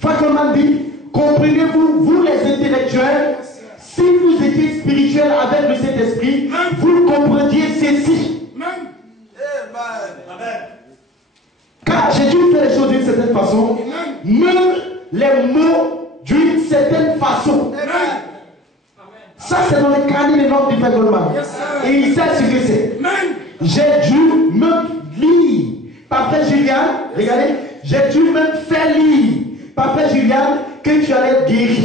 Fakoman dit, comprenez-vous, vous les intellectuels, si vous étiez spirituels avec le Saint-Esprit, vous comprendiez ceci. Car j'ai dû faire les choses d'une certaine façon, même les mots d'une certaine façon. Ça, c'est dans le carnet des notes du Frère Goldman. Et il sait ce que c'est. J'ai dû même lire. Par Frère Julian, regardez, j'ai dû même faire lire. Par Frère Julian, que tu allais être guéri.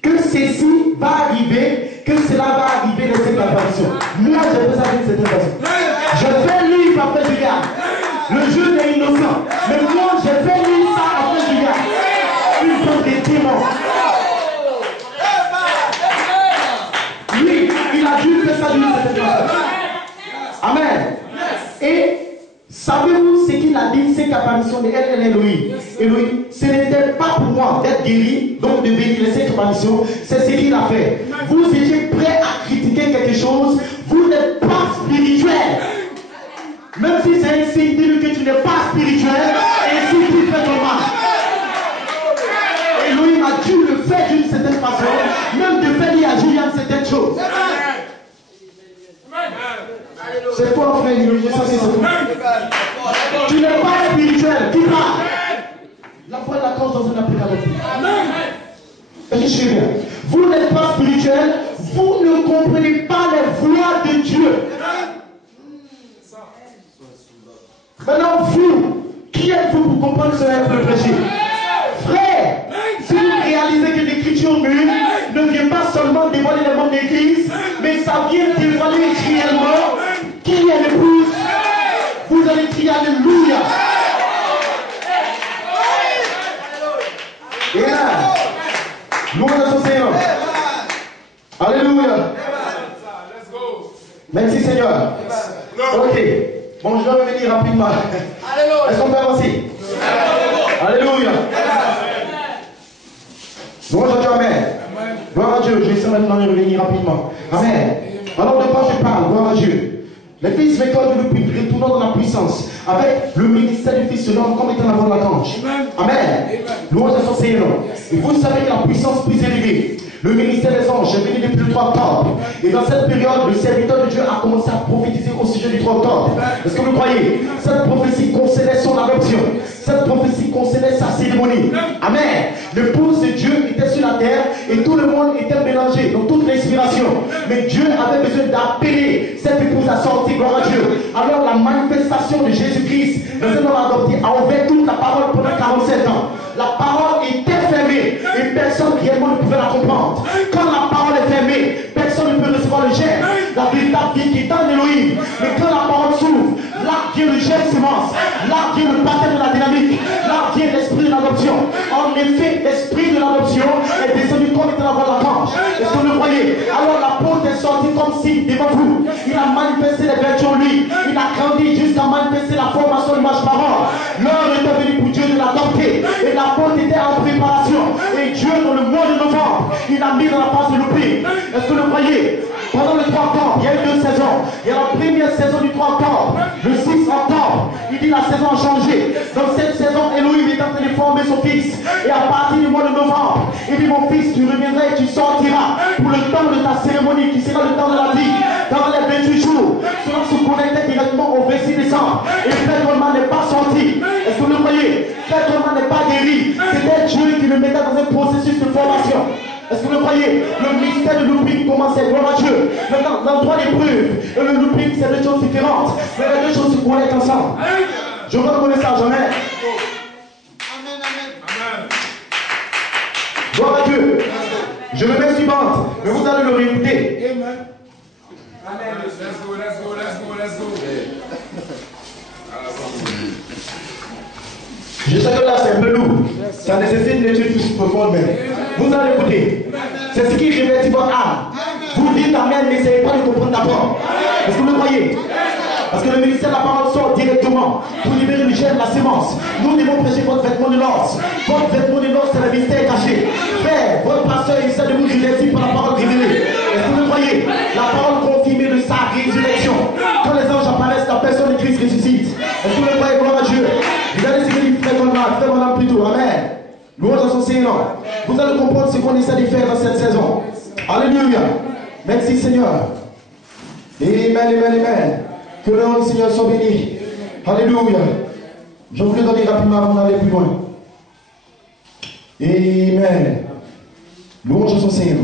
Que ceci va arriver, que cela va arriver dans cette apparition. Moi, j'ai fait ça d'une certaine façon. Je fais lire par Frère Julian. Le jeune est innocent. Mais moi, j'ai fait lire ça à Frère Julian. Une sorte de démon. Lui, il a dû faire ça d'une certaine façon. Amen. Et savez-vous ce qu'il a dit, cette apparition de Elohim? Elohim, ce n'était pas pour moi d'être guéri, donc de bénir les 5 apparitions, c'est ce qu'il a fait. Vous étiez prêt à critiquer quelque chose, vous n'êtes pas spirituel. Même si c'est un signe que tu n'es pas spirituel, et si tu fais comment? Elohim a dû le faire d'une certaine façon, même de faire à Julien certaines choses. C'est quoi, frère? Tu n'es pas spirituel. Qui parle? La foi de la cause dans une application. Et je suis bien. Vous n'êtes pas spirituel. Vous ne comprenez pas les voies de Dieu. Maintenant, vous, qui êtes-vous pour comprendre ce que le péché? Frère, si vous réalisez que l'écriture mûre ne vient pas seulement dévoiler les mondes d'église, mais ça vient dévoiler réellement qui est l'épouse, vous allez crier Alléluia. Et là, louange à son Seigneur. Alléluia. Merci Seigneur. Ok. Bon, je vais revenir rapidement. Est-ce qu'on peut avancer? Alléluia. Louange à Dieu, amen. Gloire à Dieu. Je vais essayer maintenant de revenir rapidement. Amen. Alors de quoi je parle? Gloire à Dieu. Les fils m'école de retournant dans la puissance avec le ministère du Fils de l'homme comme étant la voix de l'archange. Amen. Louange à son Seigneur. Et vous savez que la puissance plus élevée, le ministère des anges est venu depuis le 3 octobre. Et dans cette période, le serviteur de Dieu a commencé à prophétiser au sujet du 3 octobre. Est-ce que vous croyez? Cette prophétie concernait son adoption. Cette prophétie concernait sa cérémonie. Amen. L'épouse de Dieu était sur la terre et tout le monde était mélangé dans toute l'inspiration. Mais Dieu avait besoin d'appeler cette épouse à sortir, gloire à Dieu. Alors la manifestation de Jésus-Christ dans un homme adopté a ouvert toute la parole pendant 47 ans. La parole était fermée et personne réellement ne pouvait la comprendre. Quand la parole est fermée, personne ne peut recevoir le germe. La véritable vie qui est dans Elohim. Mais quand la parole s'ouvre, là vient le germe semence. Là vient le baptême de la dynamique. Là vient l'esprit de l'adoption. En effet, l'esprit de l'adoption est descendu comme étant la voix de l'archange. Est-ce que vous le voyez? Alors l'apôtre est sorti comme si devant vous. Il a manifesté les vertus en lui. Il a grandi jusqu'à manifester la formation de l'image parole. L'heure est venue pour Dieu de l'adopter. Et l'apôtre était en préparation. Et Dieu, dans le mois de novembre, il a mis dans la face de l'oubli. Est-ce que vous le voyez? Pendant le 3 octobre, il y a eu 2 saisons. Il y a la première saison du 3 octobre. Le 6 octobre, il dit la saison a changé. Dans cette saison, Elohim est en train de former son fils. Et à partir du mois de novembre, il dit mon fils, tu reviendras et tu sortiras pour le temps de ta cérémonie qui sera le temps de la vie. dans les 28 jours, cela se connectait directement au 26 décembre. Et Frère Coleman n'est pas sorti. Est-ce que vous le croyez? Frère Coleman n'est pas guéri. C'était Dieu qui le mettait dans un processus de formation. Est-ce que vous le croyez? Le mystère de looping commençait, gloire à Dieu. Maintenant, l'endroit d'épreuve et le looping, c'est deux choses différentes. Mais les deux choses se connectent ensemble. Je vois le message, amen. Gloire à Dieu. Je me mets suivante, mais vous allez le réécouter. Amen. Let's go, let's go, let's go, let's go. Je sais que là c'est un peu lourd. Ça nécessite une étude plus profonde, mais vous allez écouter. C'est ce qui révèle votre âme. Vous dites amen, n'essayez pas de comprendre d'abord. Est-ce que vous le croyez? Parce que le ministère de la parole sort directement pour libérer le germe, la sémence. Nous devons prêcher votre vêtement de l'os. Votre vêtement de l'os, c'est le mystère caché. Frère, votre pasteur essaie de vous révéler par la parole révélée. Est-ce que vous le croyez? La parole confirmée de sa résurrection. Quand les anges apparaissent, la personne de Christ ressuscite. Est-ce que vous le croyez? Gloire à Dieu. Vous allez ce que dit Frère Conrad, Frère Madame plutôt. Amen. Louange à son Seigneur. Vous allez comprendre ce qu'on essaie de faire dans cette saison. Alléluia. Merci Seigneur. Amen, amen, amen. Que le nom du Seigneur soit béni. Alléluia. Je voulais donner rapidement avant d'aller plus loin. Amen. Louange à son Seigneur.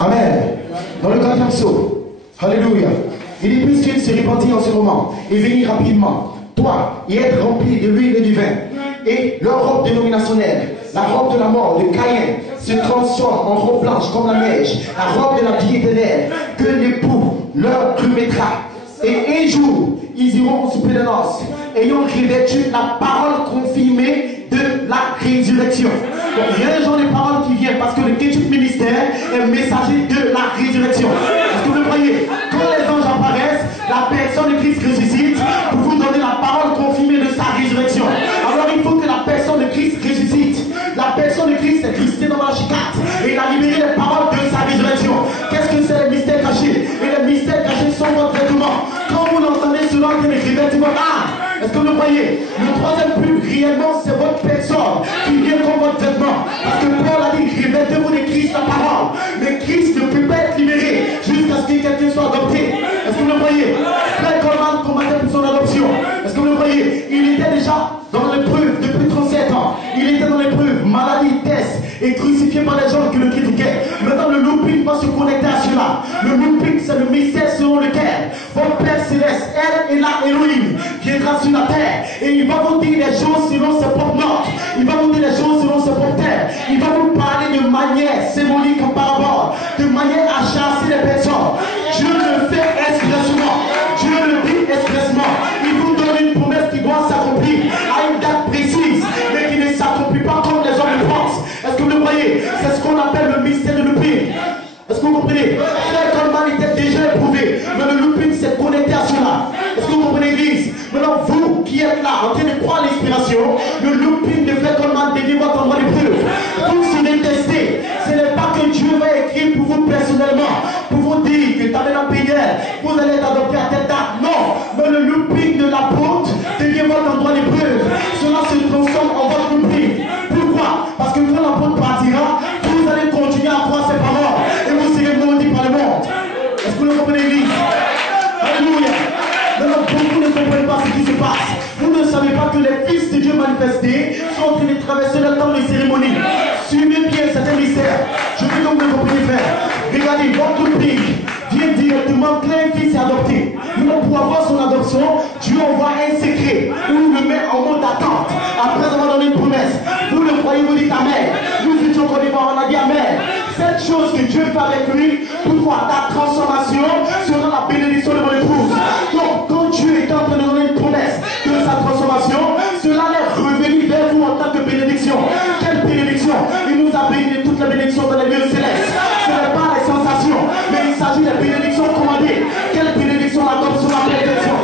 Amen. Dans le 4e psaume, alléluia. Il dit, puisqu'il se répandit en ce moment et venir rapidement, toi, y être rempli de l'huile et du vin, et leur robe dénominationnelle, la robe de la mort, de Caïn, se transforme en robe blanche comme la neige, la robe de la vie éternelle, que l'époux leur remettra. Et un jour, ils iront au souper de noces, ayant revêtu la parole confirmée de la résurrection. Donc, il y a des gens des paroles qui viennent parce que le ketchup ministère est messager de la résurrection. Est-ce que vous le croyez? Quand les anges apparaissent, la personne de Christ ressuscite pour vous donner la parole confirmée de sa résurrection. Alors il faut que la personne de Christ ressuscite. La personne de Christ est Christé dans la chicate et il a libéré les paroles de sa résurrection. Qu'est-ce que c'est les mystères cachés? Et les mystères cachés sont votre vêtement. Quand vous l'entendez cela, que les revêtez votre âme. Est-ce que vous le croyez? Le troisième but, réellement, c'est votre personne qui vient comme votre vêtement. Parce que Paul a dit, revêtez-vous de Christ la parole. Mais Christ ne peut pas être libéré jusqu'à ce que quelqu'un soit adopté. Est-ce que vous le croyez? Frère Coleman combattait pour son adoption. Est-ce que vous le croyez? Il était déjà dans l'épreuve depuis 37 ans. Il était dans l'épreuve, maladie, test, et crucifié par les gens qui le critiquaient. Maintenant, le looping va se connecter à cela. Le looping, c'est le mystère selon lequel votre Père Céleste, elle et la Elohim, viendra sur la terre. Et il va vous dire les choses selon ses propres notes. Il va vous dire les choses selon ses propres termes. Il va vous parler de manière symbolique en parabole, de manière à chasser les personnes. Dieu le fait expressement. Dieu le dit expressement. Il vous donne une promesse qui doit s'accomplir à une date précise, mais qui ne s'accomplit pas comme les hommes le pensent. Est-ce que vous le voyez? C'est ce qu'on appelle le mystère de looping. Est-ce que vous comprenez? Frère Coleman était déjà éprouvé, mais le looping s'est connecté à cela. Est-ce que vous comprenez, l'église? Maintenant, vous qui êtes là en train de croire l'inspiration, le looping de Frère Coleman devient votre endroit d'épreuve. Vous serez testé. Ce n'est pas que Dieu va écrire pour vous personnellement, pour vous dire que t'avais la prière, vous allez être adopté à telle date. Non, mais le looping de l'apôtre devient votre endroit d'épreuve. Cela se transforme en votre looping. Pourquoi? Parce que quand l'apôtre partira, vous allez continuer à croire ses paroles et vous serez maudits par le monde. Est-ce que vous le comprenez, l'église? Alléluia. Maintenant, beaucoup ne comprennent pas ce qui se passe. Vous ne savez pas que les fils de Dieu manifestés sont en train de traverser le temps des cérémonies. Suivez bien cet mystère. Je veux donc que vous compreniez, frère. Regardez, votre looping vient directement quand un fils est adopté. Maintenant, pour avoir son adoption, Dieu envoie un secret où il le met en mode d'attente. Après avoir donné une promesse, vous le croyez, vous dites Amen. Nous étions Côte d'Ivoire, on a dit Amen. Cette chose que Dieu fait avec lui, pourquoi ta transformation sera la bénédiction de mon épouse. Donc, quand Dieu est en train de donner une promesse de sa transformation, cela est revenu vers vous en tant que bénédiction. Quelle bénédiction? Il nous a béni de toutes les bénédictions dans les lieux célestes. Ce n'est pas les sensations, mais il s'agit des bénédictions commandées. Quelle bénédiction? L'adoption, la bénédiction.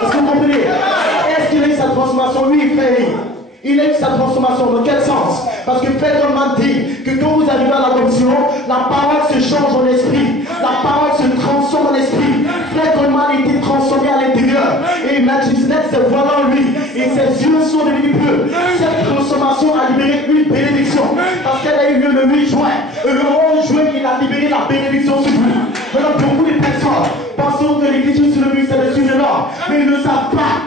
Est-ce que vous comprenez? Est-ce qu'il a eu sa transformation? Oui, frère. Il a eu sa transformation. Dans quel sens? Parce que Frère Goldman dit que quand vous arrivez à la commission, la parole se change en esprit. La parole se transforme en esprit. Frère Goldman a été transformé à l'intérieur. Et Melchizedek se voit en lui. Et ses yeux sont devenus bleus. Cette transformation a libéré une bénédiction. Parce qu'elle a eu lieu le 8 juin. Et le 11 juin, il a libéré la bénédiction sur lui. Alors beaucoup de personnes pensent que l'écriture sur le but, c'est le suivre l'or. Mais ils ne savent pas